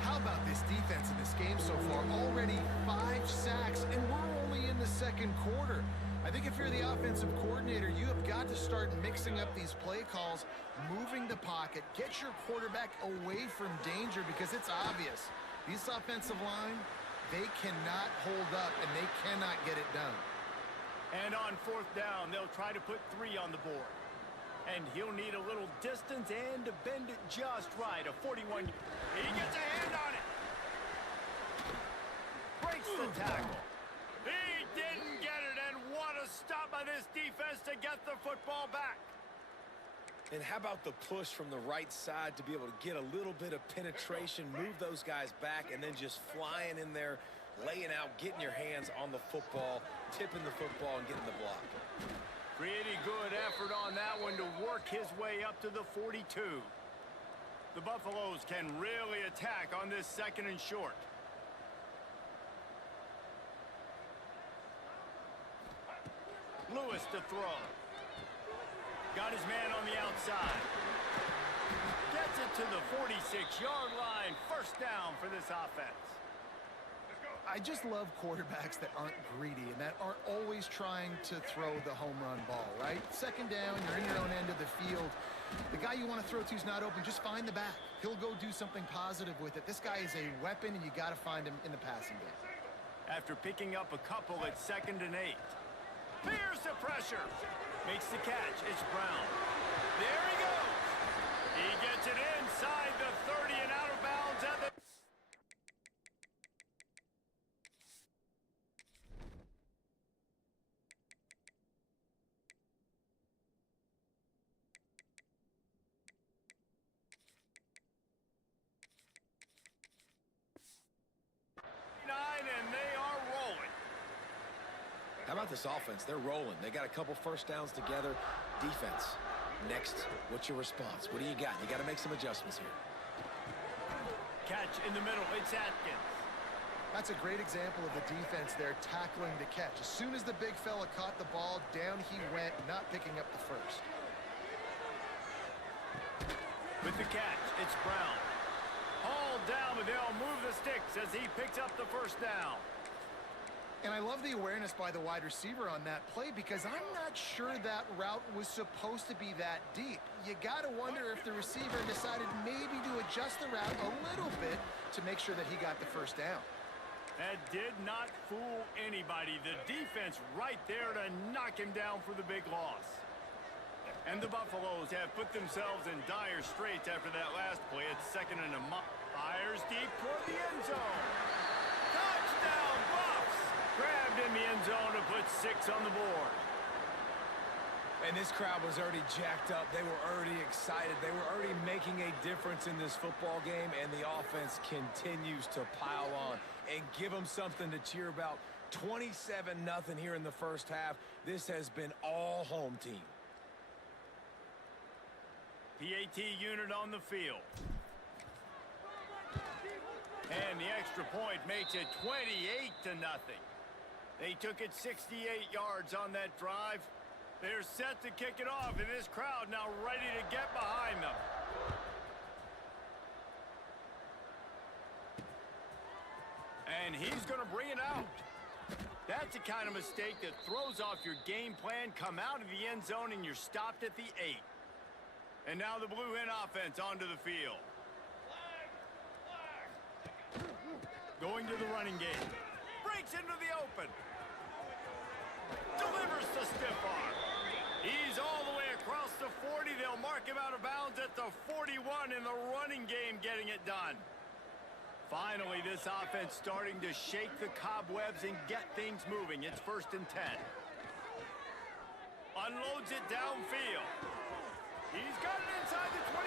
How about this defense in this game so far? Already 5 sacks, and we're only in the 2nd quarter. I think if you're the offensive coordinator, you have got to start mixing up these play calls, moving the pocket, get your quarterback away from danger because it's obvious. This offensive line, they cannot hold up, and they cannot get it done. And on 4th down, they'll try to put 3 on the board. And he'll need a little distance and to bend it just right. A 41. He gets a hand on it. Breaks the tackle. He didn't get it, and what a stop by this defense to get the football back. And how about the push from the right side to be able to get a little bit of penetration, move those guys back, and then just flying in there, laying out, getting your hands on the football, tipping the football, and getting the block. Pretty good effort on that one to work his way up to the 42. The Buffaloes can really attack on this 2nd and short. Lewis to throw. Got his man on the outside. Gets it to the 46-yard line. 1st down for this offense. I just love quarterbacks that aren't greedy and that aren't always trying to throw the home run ball, right? Second down, you're in your own end of the field. The guy you want to throw to is not open. Just find the back. He'll go do something positive with it. This guy is a weapon, and you got to find him in the passing game. After picking up a couple at 2nd and 8. Here's the pressure. Makes the catch. It's Brown. There he goes. He gets it inside the 30 and out of bounds at the... and they are rolling. How about this offense? They're rolling. They got a couple first downs together. Defense. Next, what's your response? What do you got? You got to make some adjustments here. Catch in the middle. It's Atkins. That's a great example of the defense there tackling the catch. As soon as the big fella caught the ball, down he went, not picking up the first. With the catch, it's Brown. Hauled down, but they'll move the sticks as he picks up the first down. And I love the awareness by the wide receiver on that play because I'm not sure that route was supposed to be that deep. You got to wonder if the receiver decided maybe to adjust the route a little bit to make sure that he got the first down. That did not fool anybody. The defense right there to knock him down for the big loss. And the Buffaloes have put themselves in dire straits after that last play. It's 2nd and a mile. Fires deep toward the end zone. Touchdown, Buffs! Grabbed in the end zone to put 6 on the board. And this crowd was already jacked up. They were already excited. They were already making a difference in this football game, and the offense continues to pile on and give them something to cheer about. 27-0 here in the first half. This has been all home team. PAT unit on the field. And the extra point makes it 28-0. They took it 68 yards on that drive. They're set to kick it off, and this crowd now ready to get behind them. And he's going to bring it out. That's the kind of mistake that throws off your game plan. Come out of the end zone, and you're stopped at the 8. And now the Blue Hen offense onto the field. Going to the running game. Breaks into the open. Delivers the stiff arm. He's all the way across the 40. They'll mark him out of bounds at the 41 in the running game, getting it done. Finally, this offense starting to shake the cobwebs and get things moving. It's 1st and 10. Unloads it downfield. He's got it inside the 25.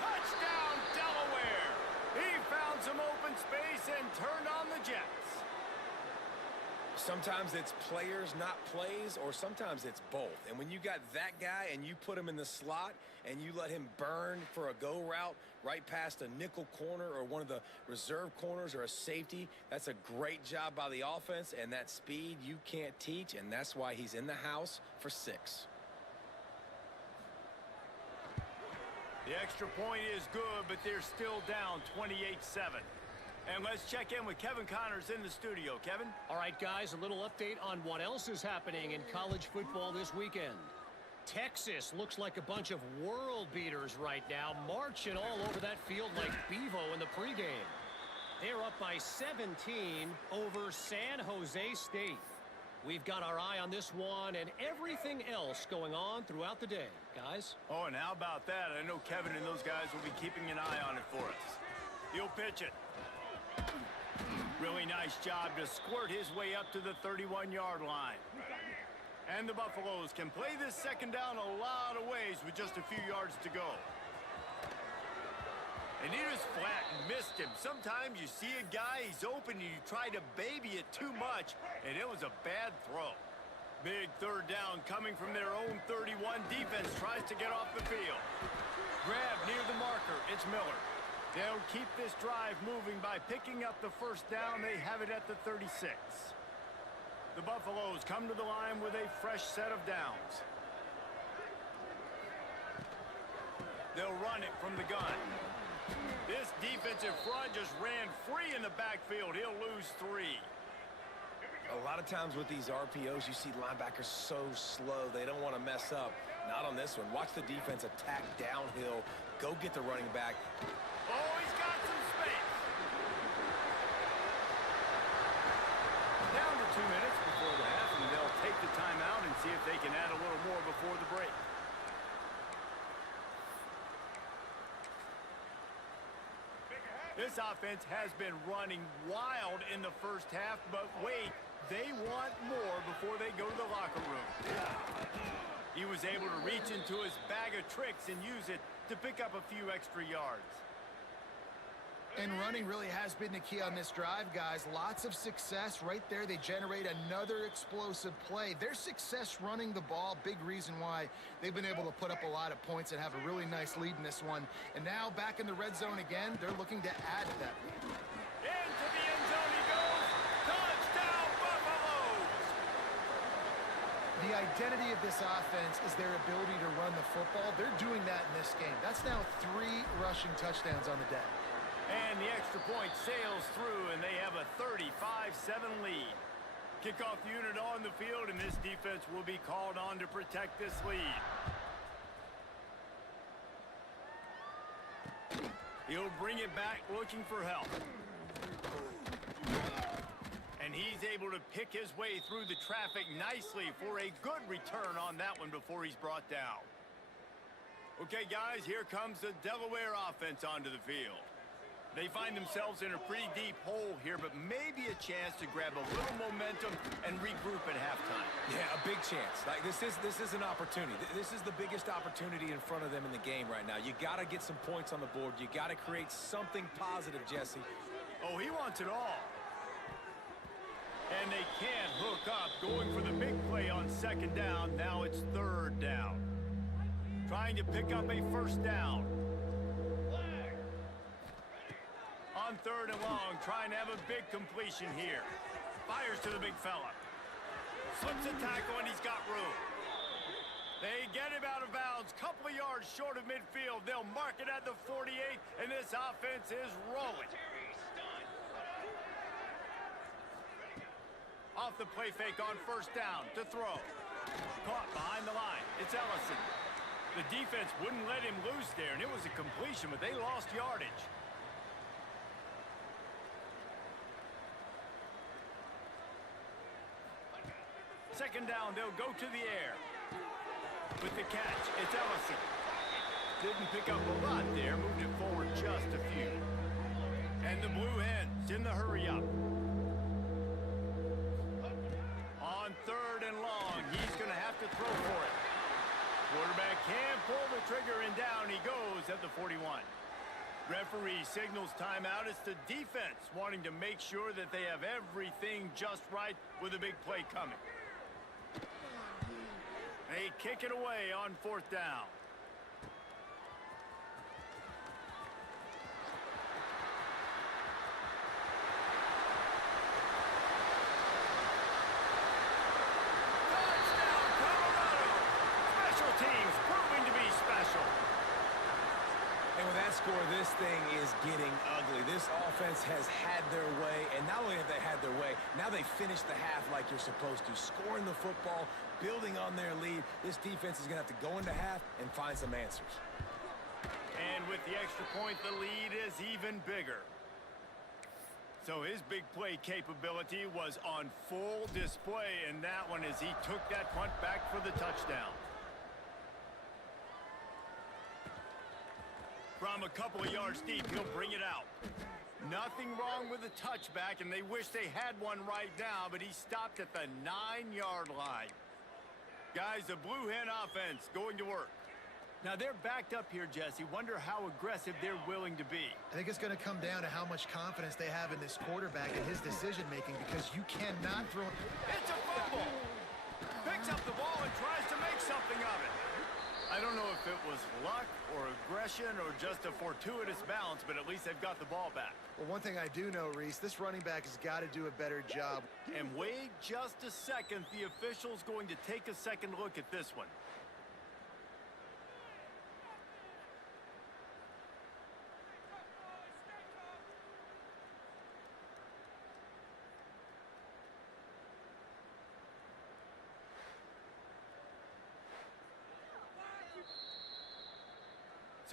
Touchdown, Delaware. He found some open space and turned on the Jets. Sometimes it's players, not plays, or sometimes it's both. And when you got that guy and you put him in the slot and you let him burn for a go route right past a nickel corner or one of the reserve corners or a safety, that's a great job by the offense, and that speed you can't teach, and that's why he's in the house for 6. The extra point is good, but they're still down 28-7. And let's check in with Kevin Connors in the studio. Kevin? All right, guys, a little update on what else is happening in college football this weekend. Texas looks like a bunch of world beaters right now, marching all over that field like Bevo in the pregame. They're up by 17 over San Jose State. We've got our eye on this one and everything else going on throughout the day, guys. Oh, and how about that? I know Kevin and those guys will be keeping an eye on it for us. He'll pitch it. Really nice job to squirt his way up to the 31-yard line. And the Buffaloes can play this second down a lot of ways with just a few yards to go. And he just flat and missed him. Sometimes you see a guy, he's open, and you try to baby it too much, and it was a bad throw. Big third down coming from their own 31. Defense tries to get off the field. Grab near the marker. It's Miller. They'll keep this drive moving by picking up the first down. They have it at the 36. The Buffaloes come to the line with a fresh set of downs. They'll run it from the gun. This defensive front just ran free in the backfield. He'll lose 3. A lot of times with these RPOs, you see linebackers so slow. They don't want to mess up. Not on this one. Watch the defense attack downhill. Go get the running back. Oh, he's got some space. Down to 2 minutes before the half, and they'll take the timeout and see if they can add a little more before the break. This offense has been running wild in the first half, but wait, they want more before they go to the locker room. He was able to reach into his bag of tricks and use it to pick up a few extra yards. And running really has been the key on this drive, guys. Lots of success right there. They generate another explosive play. Their success running the ball, big reason why they've been able to put up a lot of points and have a really nice lead in this one. And now back in the red zone again, they're looking to add to that lead. Into the end zone he goes. Touchdown, Buffaloes! The identity of this offense is their ability to run the football. They're doing that in this game. That's now 3 rushing touchdowns on the day. And the extra point sails through, and they have a 35-7 lead. Kickoff unit on the field, and this defense will be called on to protect this lead. He'll bring it back looking for help. And he's able to pick his way through the traffic nicely for a good return on that one before he's brought down. Okay, guys, here comes the Delaware offense onto the field. They find themselves in a pretty deep hole here, but maybe a chance to grab a little momentum and regroup at halftime. Yeah, a big chance. Like this is an opportunity. This is the biggest opportunity in front of them in the game right now. You got to get some points on the board. You got to create something positive, Jesse. Oh, he wants it all. And they can't hook up, going for the big play on 2nd down. Now it's 3rd down. Trying to pick up a 1st down. On 3rd and long, trying to have a big completion here. Fires to the big fella. Slips a tackle, and he's got room. They get him out of bounds, couple of yards short of midfield. They'll mark it at the 48, and this offense is rolling. Off the play fake on 1st down to throw. Caught behind the line. It's Ellison. The defense wouldn't let him loose there, and it was a completion, but they lost yardage. 2nd down, they'll go to the air. With the catch, it's Ellison. Didn't pick up a lot there, moved it forward just a few. And the Blue Hens in the hurry up. On 3rd and long, he's going to have to throw for it. Quarterback can't pull the trigger, and down he goes at the 41. Referee signals timeout. It's the defense wanting to make sure that they have everything just right with a big play coming. They kick it away on 4th down. Touchdown, Colorado! Special teams proving to be special. And with that score, this thing is getting ugly. This offense has had their way, and not only have they had their way, now they finished the half like you're supposed to, scoring the football, building on their lead. This defense is going to have to go into half and find some answers. And with the extra point, the lead is even bigger. So his big play capability was on full display in that one as he took that punt back for the touchdown. From a couple of yards deep, he'll bring it out. Nothing wrong with the touchback, and they wish they had one right now, but he stopped at the 9-yard line. Guys, the Blue Hen offense going to work. Now they're backed up here, Jesse. Wonder how aggressive they're willing to be. I think it's going to come down to how much confidence they have in this quarterback and his decision-making, because you cannot throw... It's a fumble! Picks up the ball and tries to make something of it. I don't know if it was luck or aggression or just a fortuitous bounce, but at least they've got the ball back. Well, one thing I do know, Reese, this running back has got to do a better job. And wait just a second. The official's going to take a second look at this one.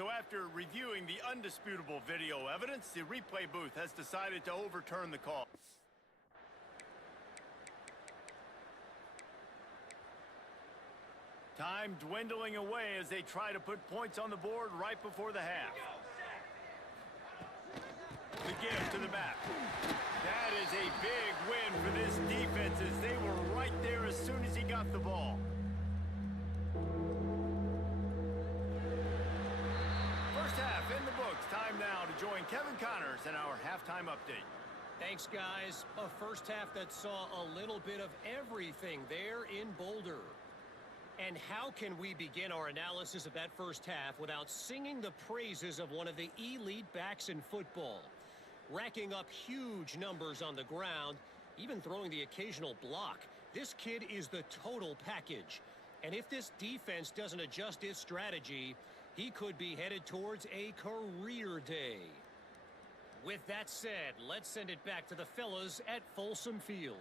So after reviewing the undisputable video evidence, the replay booth has decided to overturn the call. Time dwindling away as they try to put points on the board right before the half. The give to the back. That is a big win for this defense as they were right there as soon as he got the ball. First half in the books. Time now to join Kevin Connors in our halftime update. Thanks, guys. A first half that saw a little bit of everything there in Boulder. And how can we begin our analysis of that first half without singing the praises of one of the elite backs in football? Racking up huge numbers on the ground, even throwing the occasional block. This kid is the total package. And if this defense doesn't adjust its strategy, he could be headed towards a career day. With that said, let's send it back to the fellas at Folsom Field.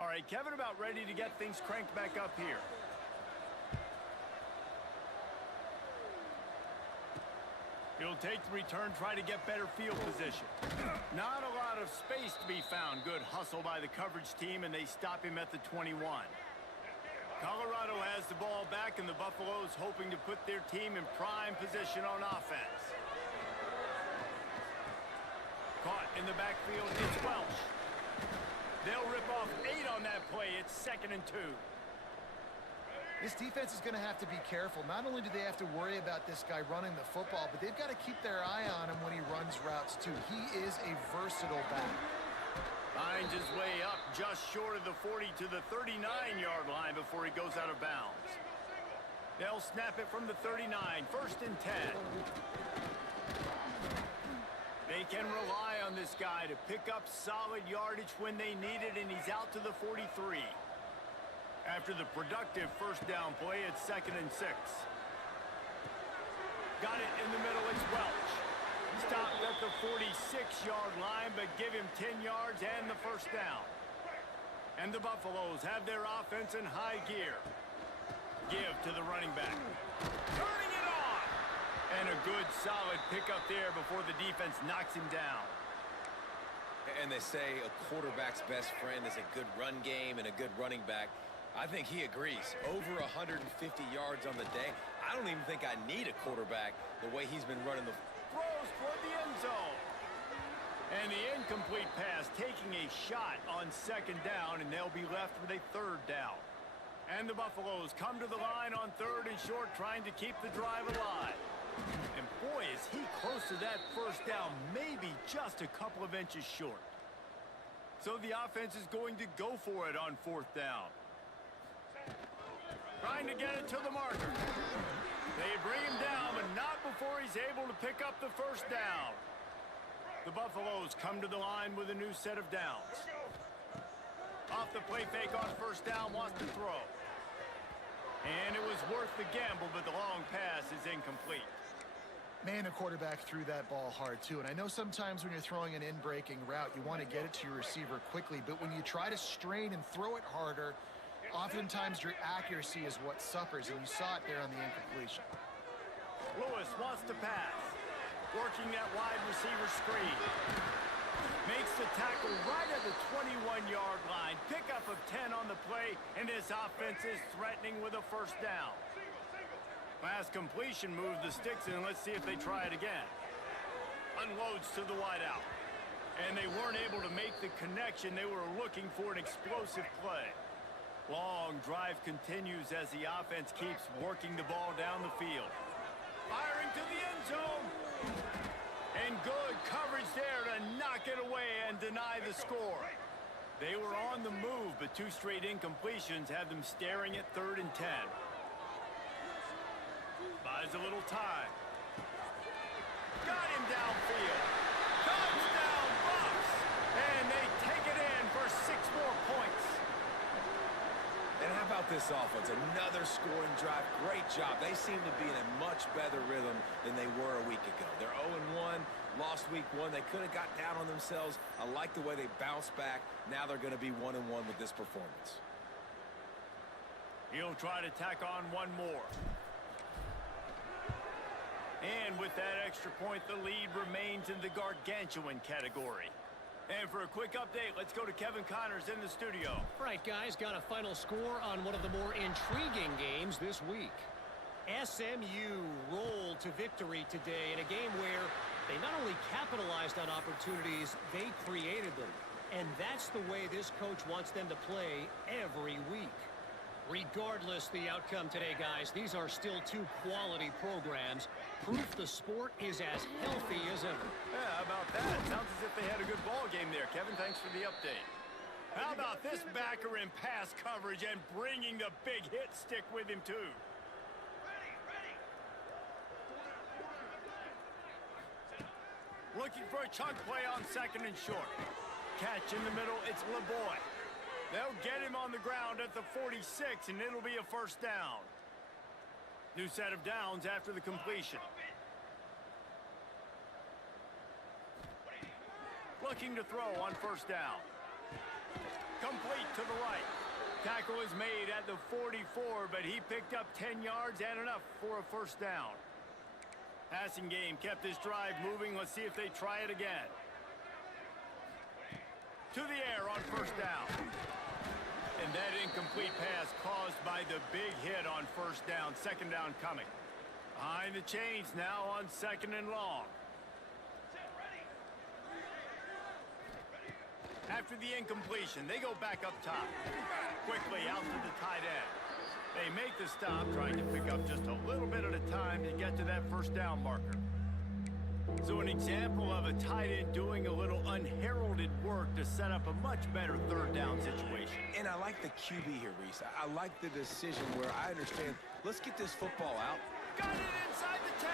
All right, Kevin, about ready to get things cranked back up here. He'll take the return, try to get better field position. Not a lot of space to be found. Good hustle by the coverage team, and they stop him at the 21. Colorado has the ball back, and the Buffaloes hoping to put their team in prime position on offense. Caught in the backfield, it's Welch. They'll rip off 8 on that play. It's 2nd and 2. This defense is going to have to be careful. Not only do they have to worry about this guy running the football, but they've got to keep their eye on him when he runs routes, too. He is a versatile back. Finds his way up just short of the 40 to the 39-yard line before he goes out of bounds. They'll snap it from the 39, 1st and 10. They can rely on this guy to pick up solid yardage when they need it, and he's out to the 43. After the productive first down play, it's 2nd and 6. Got it in the middle, it's Welch. Stopped at the 46-yard line, but give him 10 yards and the first down. And the Buffaloes have their offense in high gear. Give to the running back. Turning it on! And a good, solid pickup there before the defense knocks him down. And they say a quarterback's best friend is a good run game and a good running back. I think he agrees. Over 150 yards on the day. I don't even think I need a quarterback the way he's been running the... Throws toward the end zone. And the incomplete pass taking a shot on 2nd down, and they'll be left with a 3rd down. And the Buffaloes come to the line on 3rd and short, trying to keep the drive alive. And boy, is he close to that first down, maybe just a couple of inches short. So the offense is going to go for it on 4th down. Trying to get it to the marker. They bring him down, but not before he's able to pick up the first down. The Buffaloes come to the line with a new set of downs. Off the play fake on 1st down, wants to throw. And it was worth the gamble, but the long pass is incomplete. Man, the quarterback threw that ball hard, too. And I know sometimes when you're throwing an in-breaking route, you want to get it to your receiver quickly. But when you try to strain and throw it harder, oftentimes your accuracy is what suffers, and you saw it there on the incompletion. Lewis wants to pass. Working that wide receiver screen. Makes the tackle right at the 21-yard line. Pickup of 10 on the play, and this offense is threatening with a first down. Last completion moved the sticks in. Let's see if they try it again. Unloads to the wideout. And they weren't able to make the connection. They were looking for an explosive play. Long drive continues as the offense keeps working the ball down the field. Firing to the end zone. And good coverage there to knock it away and deny the score. They were on the move, but 2 straight incompletions have them staring at 3rd and 10. Buys a little time. Got him downfield. Touchdown Bucks! And they take it in for 6 more points. And how about this offense? Another scoring drive. Great job. They seem to be in a much better rhythm than they were a week ago. They're 0-1, lost week 1. They could have got down on themselves. I like the way they bounced back. Now they're going to be 1-1 with this performance. He'll try to tack on one more. And with that extra point, the lead remains in the gargantuan category. And for a quick update, let's go to Kevin Connors in the studio. Right, guys, got a final score on one of the more intriguing games this week. SMU rolled to victory today in a game where they not only capitalized on opportunities, they created them. And that's the way this coach wants them to play every week. Regardless the outcome today, guys, these are still two quality programs. Proof the sport is as healthy as ever. Yeah, how about that? Sounds as if they had a good ball game there. Kevin, thanks for the update. How about this backer in pass coverage and bringing the big hit stick with him, too? Looking for a chunk play on second and short. Catch in the middle, it's LeBoy. They'll get him on the ground at the 46, and it'll be a first down. New set of downs after the completion. Looking to throw on first down. Complete to the right. Tackle is made at the 44, but he picked up 10 yards and enough for a first down. Passing game kept this drive moving. Let's see if they try it again. To the air on first down. And that incomplete pass caused by the big hit on first down. Second down coming. Behind the chains now on second and long. After the incompletion, they go back up top. Quickly out to the tight end. They make the stop, trying to pick up just a little bit at a time to get to that first down marker. So an example of a tight end doing a little unheralded work to set up a much better third down situation. And I like the QB here, Reese. I like the decision where I understand, let's get this football out. Got it inside the 10.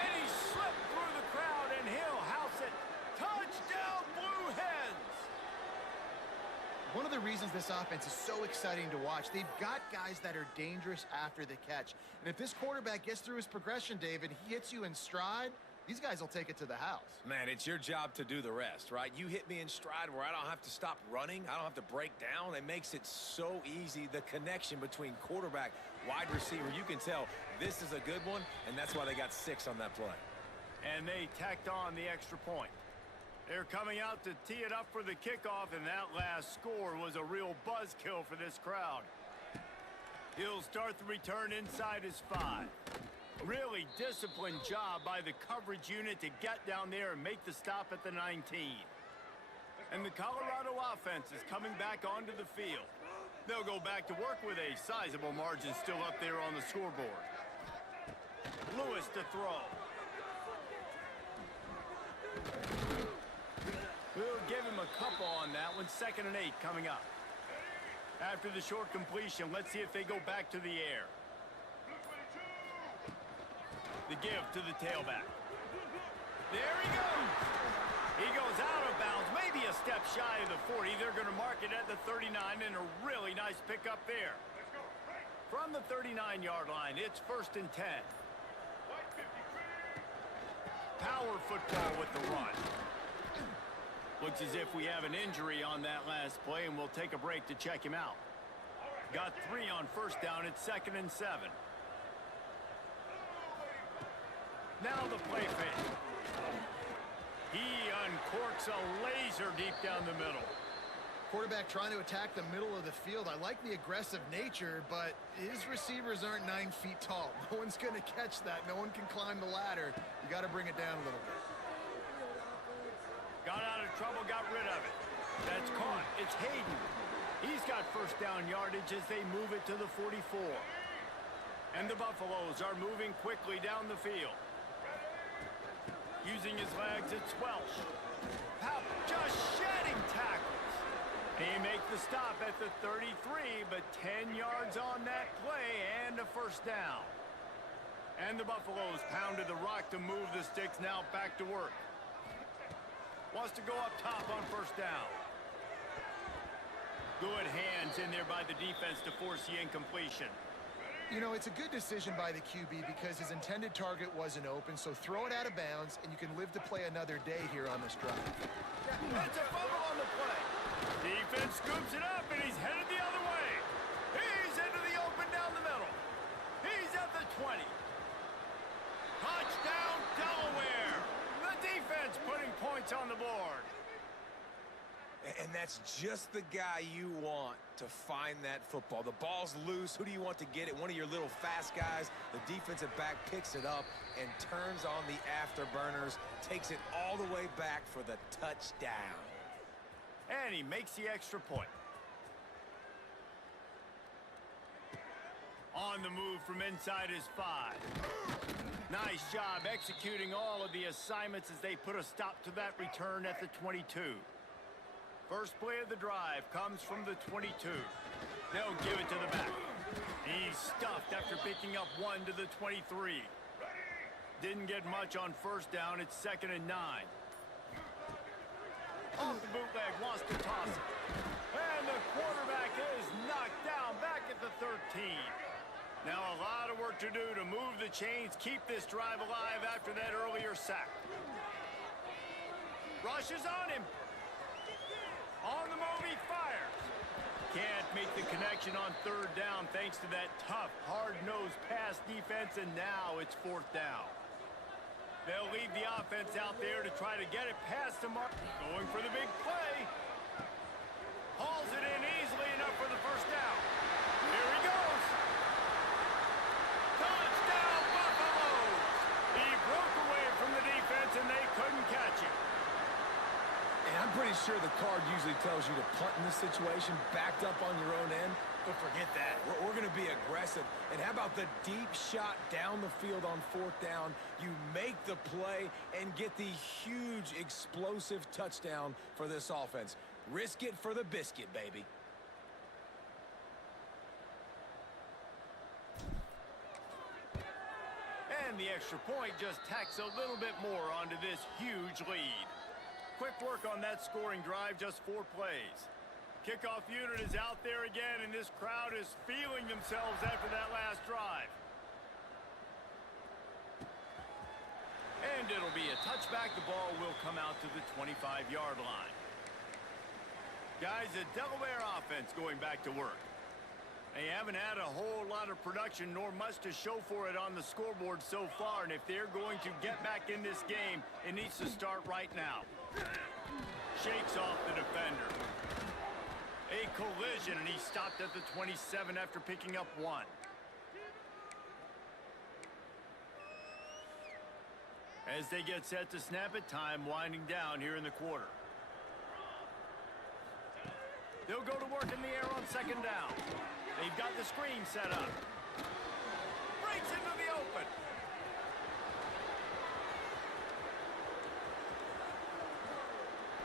And he slipped through the crowd, and he'll house it. Touchdown, Blue Hens! One of the reasons this offense is so exciting to watch, they've got guys that are dangerous after the catch. And if this quarterback gets through his progression, David, he hits you in stride, these guys will take it to the house. Man, it's your job to do the rest, right? You hit me in stride where I don't have to stop running. I don't have to break down. It makes it so easy, the connection between quarterback, wide receiver. You can tell this is a good one, and that's why they got 6 on that play. And they tacked on the extra point. They're coming out to tee it up for the kickoff, and that last score was a real buzzkill for this crowd. He'll start the return inside his 5. Really disciplined job by the coverage unit to get down there and make the stop at the 19. And the Colorado offense is coming back onto the field. They'll go back to work with a sizable margin still up there on the scoreboard. Lewis to throw. We'll give him a couple on that one. 2nd and 8 coming up. After the short completion, let's see if they go back to the air. The give to the tailback. There he goes. He goes out of bounds, maybe a step shy of the 40. They're going to mark it at the 39, and a really nice pickup there. From the 39-yard line, it's 1st and 10. Power football with the run. Looks as if we have an injury on that last play, and we'll take a break to check him out. Got 3 on first down. It's 2nd and 7. Now the play fake. He uncorks a laser deep down the middle. Quarterback trying to attack the middle of the field. I like the aggressive nature, but his receivers aren't 9 feet tall. No one's going to catch that. No one can climb the ladder. You got to bring it down a little bit. Got out of trouble, got rid of it. That's caught. It's Hayden. He's got first down yardage as they move it to the 44. And the Buffaloes are moving quickly down the field. Using his legs, it's Welsh. Pop just shedding tackles. He makes the stop at the 33, but 10 yards on that play and a first down. And the Buffaloes pounded the rock to move the sticks, now back to work. Wants to go up top on first down. Good hands in there by the defense to force the incompletion. You know, it's a good decision by the QB because his intended target wasn't open, so throw it out of bounds, and you can live to play another day here on this drive. It's a fumble on the play. Defense scoops it up, and he's headed the other way. He's into the open down the middle. He's at the 20. that's just the guy you want to find that football. The ball's loose. Who do you want to get it? One of your little fast guys. The defensive back picks it up and turns on the afterburners, takes it all the way back for the touchdown. And he makes the extra point. On the move from inside his 5. Nice job executing all of the assignments as they put a stop to that return at the 22. First play of the drive comes from the 22. They'll give it to the back. He's stuffed after picking up 1 to the 23. Didn't get much on first down. It's 2nd and 9. Off the bootleg, wants to toss it. And the quarterback is knocked down back at the 13. Now a lot of work to do to move the chains, keep this drive alive after that earlier sack. Rushes on him. On the move, he fires. Can't make the connection on 3rd down thanks to that tough, hard-nosed pass defense, and now it's 4th down. They'll leave the offense out there to try to get it past the mark. Going for the big play. Hauls it in easily enough for the first down. Here he goes. Touchdown, Buffaloes! He broke away from the defense, and they couldn't catch him. And I'm pretty sure the card usually tells you to punt in this situation, backed up on your own end. But forget that. We're going to be aggressive. And how about the deep shot down the field on 4th down? You make the play and get the huge explosive touchdown for this offense. Risk it for the biscuit, baby. And the extra point just tacks a little bit more onto this huge lead. Quick work on that scoring drive, just 4 plays. Kickoff unit is out there again, and this crowd is feeling themselves after that last drive. And it'll be a touchback. The ball will come out to the 25-yard line. Guys, the Delaware offense going back to work. They haven't had a whole lot of production nor much to show for it on the scoreboard so far, and if they're going to get back in this game, it needs to start right now. Shakes off the defender. A collision, and he stopped at the 27 after picking up 1. As they get set to snap it, time winding down here in the quarter. They'll go to work in the air on 2nd down. They've got the screen set up. Breaks into the open.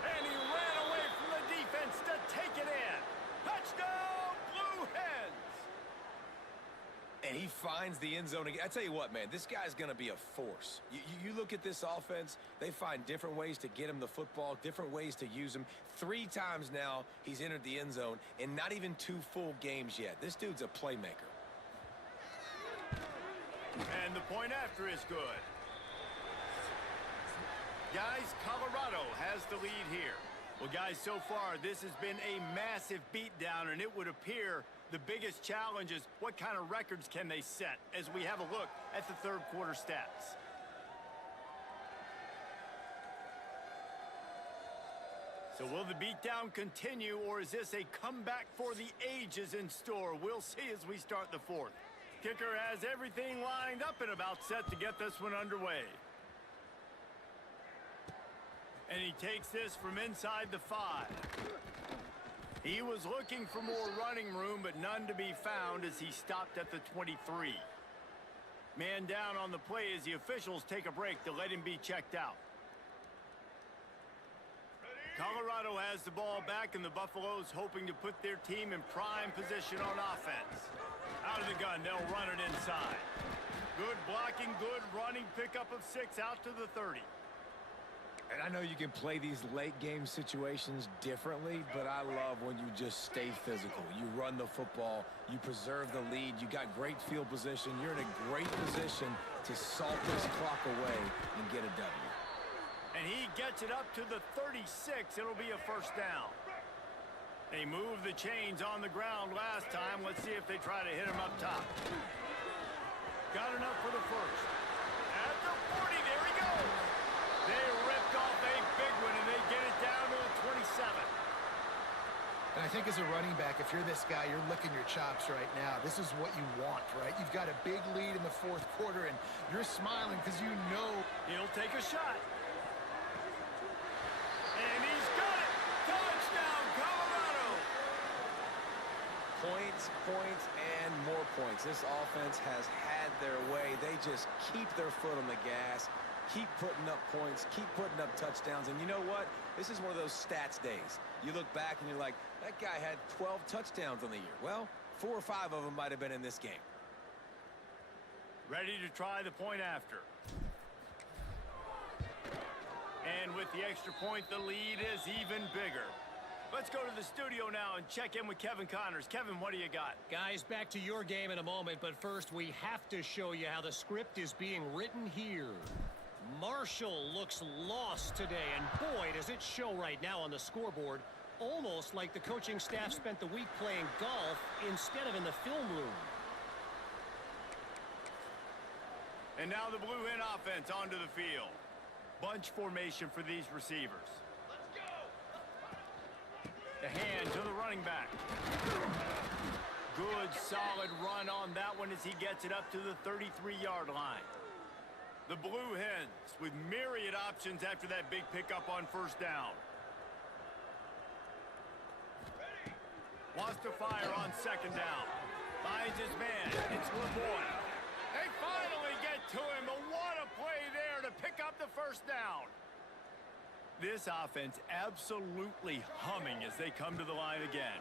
And he ran away from the defense to take it in. Touchdown, Blue Hens! And he finds the end zone again. I tell you what, man, this guy's going to be a force. You look at this offense, they find different ways to get him the football, different ways to use him. 3 times now he's entered the end zone, and not even 2 full games yet. This dude's a playmaker. And the point after is good. Guys, Colorado has the lead here. Well, guys, so far this has been a massive beatdown, and it would appear the biggest challenge is what kind of records can they set as we have a look at the 3rd quarter stats. So will the beatdown continue, or is this a comeback for the ages in store? We'll see as we start the 4th. Kicker has everything lined up and about set to get this one underway. And he takes this from inside the 5. He was looking for more running room, but none to be found as he stopped at the 23. Man down on the play as the officials take a break to let him be checked out. Colorado has the ball back, and the Buffaloes hoping to put their team in prime position on offense. Out of the gun, they'll run it inside. Good blocking, good running, pickup of 6 out to the 30. And I know you can play these late game situations differently, but I love when you just stay physical. You run the football, you preserve the lead, you got great field position, you're in a great position to salt this clock away and get a W. And he gets it up to the 36. It'll be a first down. They moved the chains on the ground last time. Let's see if they try to hit him up top. Got enough for the first. At the 40, there he goes. They ripped off a big one, and they get it down to the 27. And I think as a running back, if you're this guy, you're licking your chops right now. This is what you want, right? You've got a big lead in the fourth quarter, and you're smiling because you know he'll take a shot. And he's got it! Touchdown, Colorado! Points, points, and more points. This offense has had their way. They just keep their foot on the gas, keep putting up points, keep putting up touchdowns. And you know what? This is one of those stats days. You look back and you're like, that guy had 12 touchdowns on the year. Well, 4 or 5 of them might have been in this game. Ready to try the point after. And with the extra point, the lead is even bigger. Let's go to the studio now and check in with Kevin Connors. Kevin, what do you got? Guys, back to your game in a moment, but first we have to show you how the script is being written here. Marshall looks lost today, and boy, does it show right now on the scoreboard. Almost like the coaching staff spent the week playing golf instead of in the film room. And now the Blue Hen offense onto the field. Bunch formation for these receivers. Let's go! The hand to the running back. Good, solid run on that one as he gets it up to the 33-yard line. The Blue Hens with myriad options after that big pickup on first down. Wants to fire on second down. Finds his man. It's LeBoy. They finally get to him, but what a play there to pick up the first down. This offense absolutely humming as they come to the line again.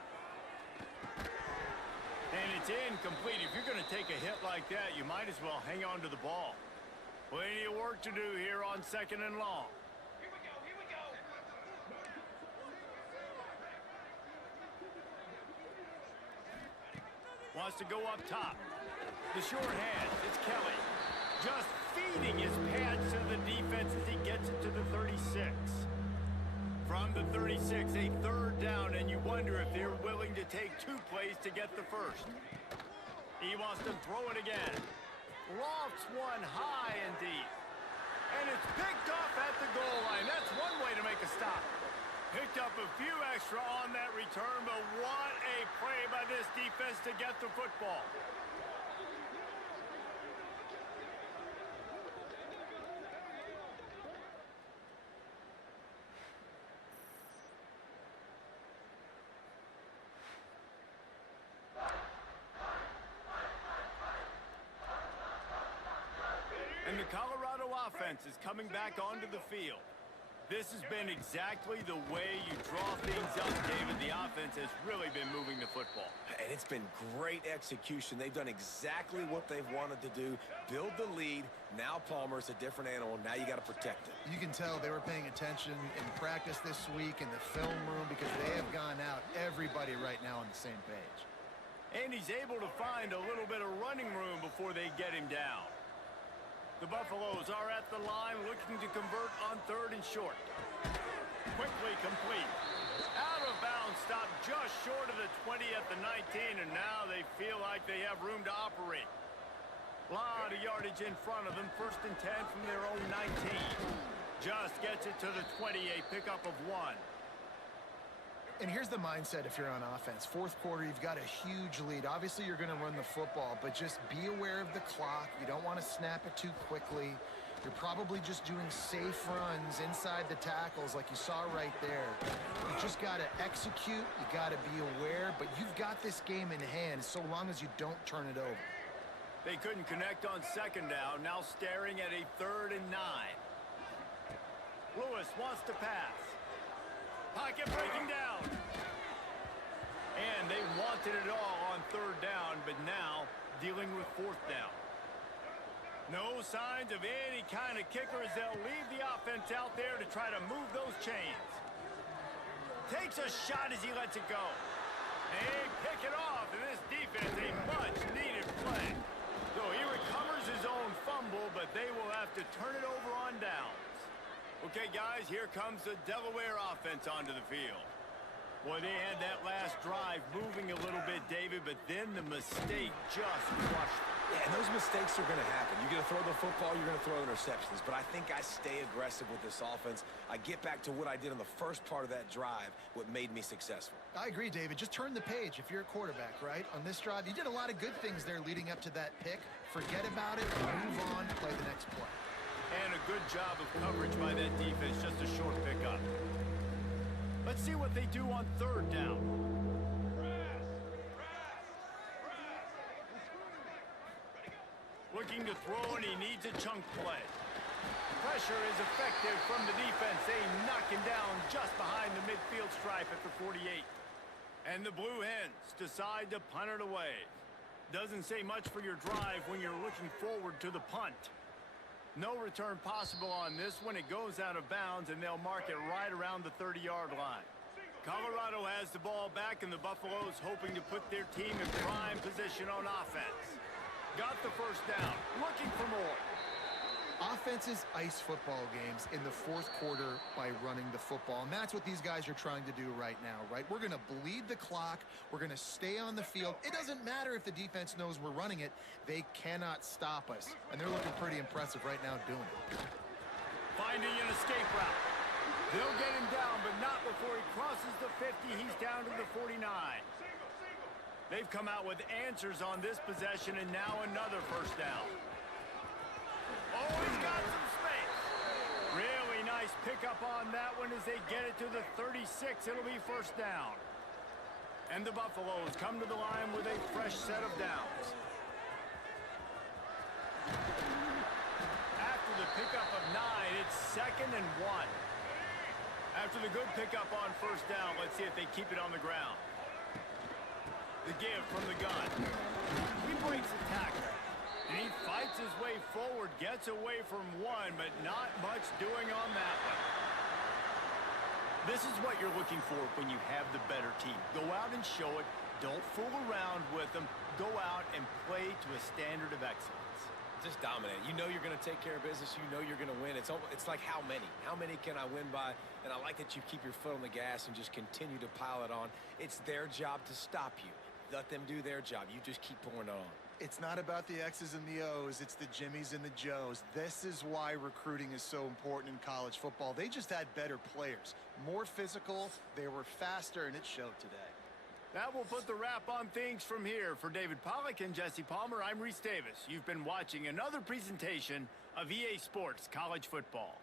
And it's incomplete. If you're going to take a hit like that, you might as well hang on to the ball. Plenty of work to do here on second and long. Here we go, here we go. Wants to go up top. The short hand, it's Kelly. Just feeding his pads to the defense as he gets it to the 36. From the 36, a third down, and you wonder if they're willing to take 2 plays to get the first. He wants to throw it again. Lofts one high and deep. And it's picked off at the goal line. That's one way to make a stop. Picked up a few extra on that return, but what a play by this defense to get the football. And the Colorado offense is coming back onto the field. This has been exactly the way you draw things up, David. The offense has really been moving the football. And it's been great execution. They've done exactly what they've wanted to do. Build the lead. Now Palmer's a different animal. Now you got to protect it. you can tell they were paying attention in practice this week in the film room because they have gone out, everybody right now on the same page. And he's able to find a little bit of running room before they get him down. The Buffaloes are at the line looking to convert on third and short. Quickly complete. Out of bounds, stopped just short of the 20 at the 19, and now they feel like they have room to operate. A lot of yardage in front of them, first and 10 from their own 19. Just gets it to the 20, a pickup of 1. And here's the mindset if you're on offense. Fourth quarter, you've got a huge lead. Obviously, you're going to run the football, but just be aware of the clock. You don't want to snap it too quickly. You're probably just doing safe runs inside the tackles like you saw right there. You just got to execute. You got to be aware, but you've got this game in hand so long as you don't turn it over. They couldn't connect on second down, now staring at a 3rd and 9. Lewis wants to pass. Pocket breaking down. And they wanted it all on 3rd down, but now dealing with 4th down. No signs of any kind of kicker as they'll leave the offense out there to try to move those chains. Takes a shot as he lets it go. They pick it off, and this defense a much-needed play. So he recovers his own fumble, but they will have to turn it over on downs. Okay, guys, here comes the Delaware offense onto the field. Well, they had that last drive moving a little bit, David, but then the mistake just crushed them. Yeah, and those mistakes are going to happen. You're going to throw the football, you're going to throw interceptions. But I think I stay aggressive with this offense. I get back to what I did on the first part of that drive, what made me successful. I agree, David. Just turn the page if you're a quarterback, right? On this drive, you did a lot of good things there leading up to that pick. Forget about it, move on, play the next play. And a good job of coverage by that defense, just a short pickup. Let's see what they do on third down. Looking to throw, and he needs a chunk play. Pressure is effective from the defense. They knock him down just behind the midfield stripe at the 48. And the Blue Hens decide to punt it away. Doesn't say much for your drive when you're looking forward to the punt. No return possible on this one. It goes out of bounds, and they'll mark it right around the 30-yard line. Colorado has the ball back, and the Buffaloes hoping to put their team in prime position on offense. Got the first down. Looking for more. Offenses ice football games in the fourth quarter by running the football, and that's what these guys are trying to do right now, right? We're going to bleed the clock. We're going to stay on the field. It doesn't matter if the defense knows we're running it. They cannot stop us, and they're looking pretty impressive right now doing it. Finding an escape route. They'll get him down, but not before he crosses the 50. He's down to the 49. They've come out with answers on this possession, and now another first down. Oh, he's got some space. Really nice pickup on that one as they get it to the 36. It'll be first down. And the Buffaloes come to the line with a fresh set of downs. After the pickup of 9, it's 2nd and 1. After the good pickup on first down, let's see if they keep it on the ground. The give from the gun. He breaks the tackle. And he fights his way forward, gets away from one, but not much doing on that one. This is what you're looking for when you have the better team. Go out and show it. Don't fool around with them. Go out and play to a standard of excellence. Just dominate. You know you're going to take care of business. You know you're going to win. It's like how many? How many can I win by? And I like that you keep your foot on the gas and just continue to pile it on. It's their job to stop you. Let them do their job. You just keep pouring it on. It's not about the X's and the O's. It's the Jimmies and the Joes. This is why recruiting is so important in college football. They just had better players, more physical, they were faster, and it showed today. That will put the wrap on things from here. For David Pollack and Jesse Palmer, I'm Reese Davis. You've been watching another presentation of EA Sports College Football.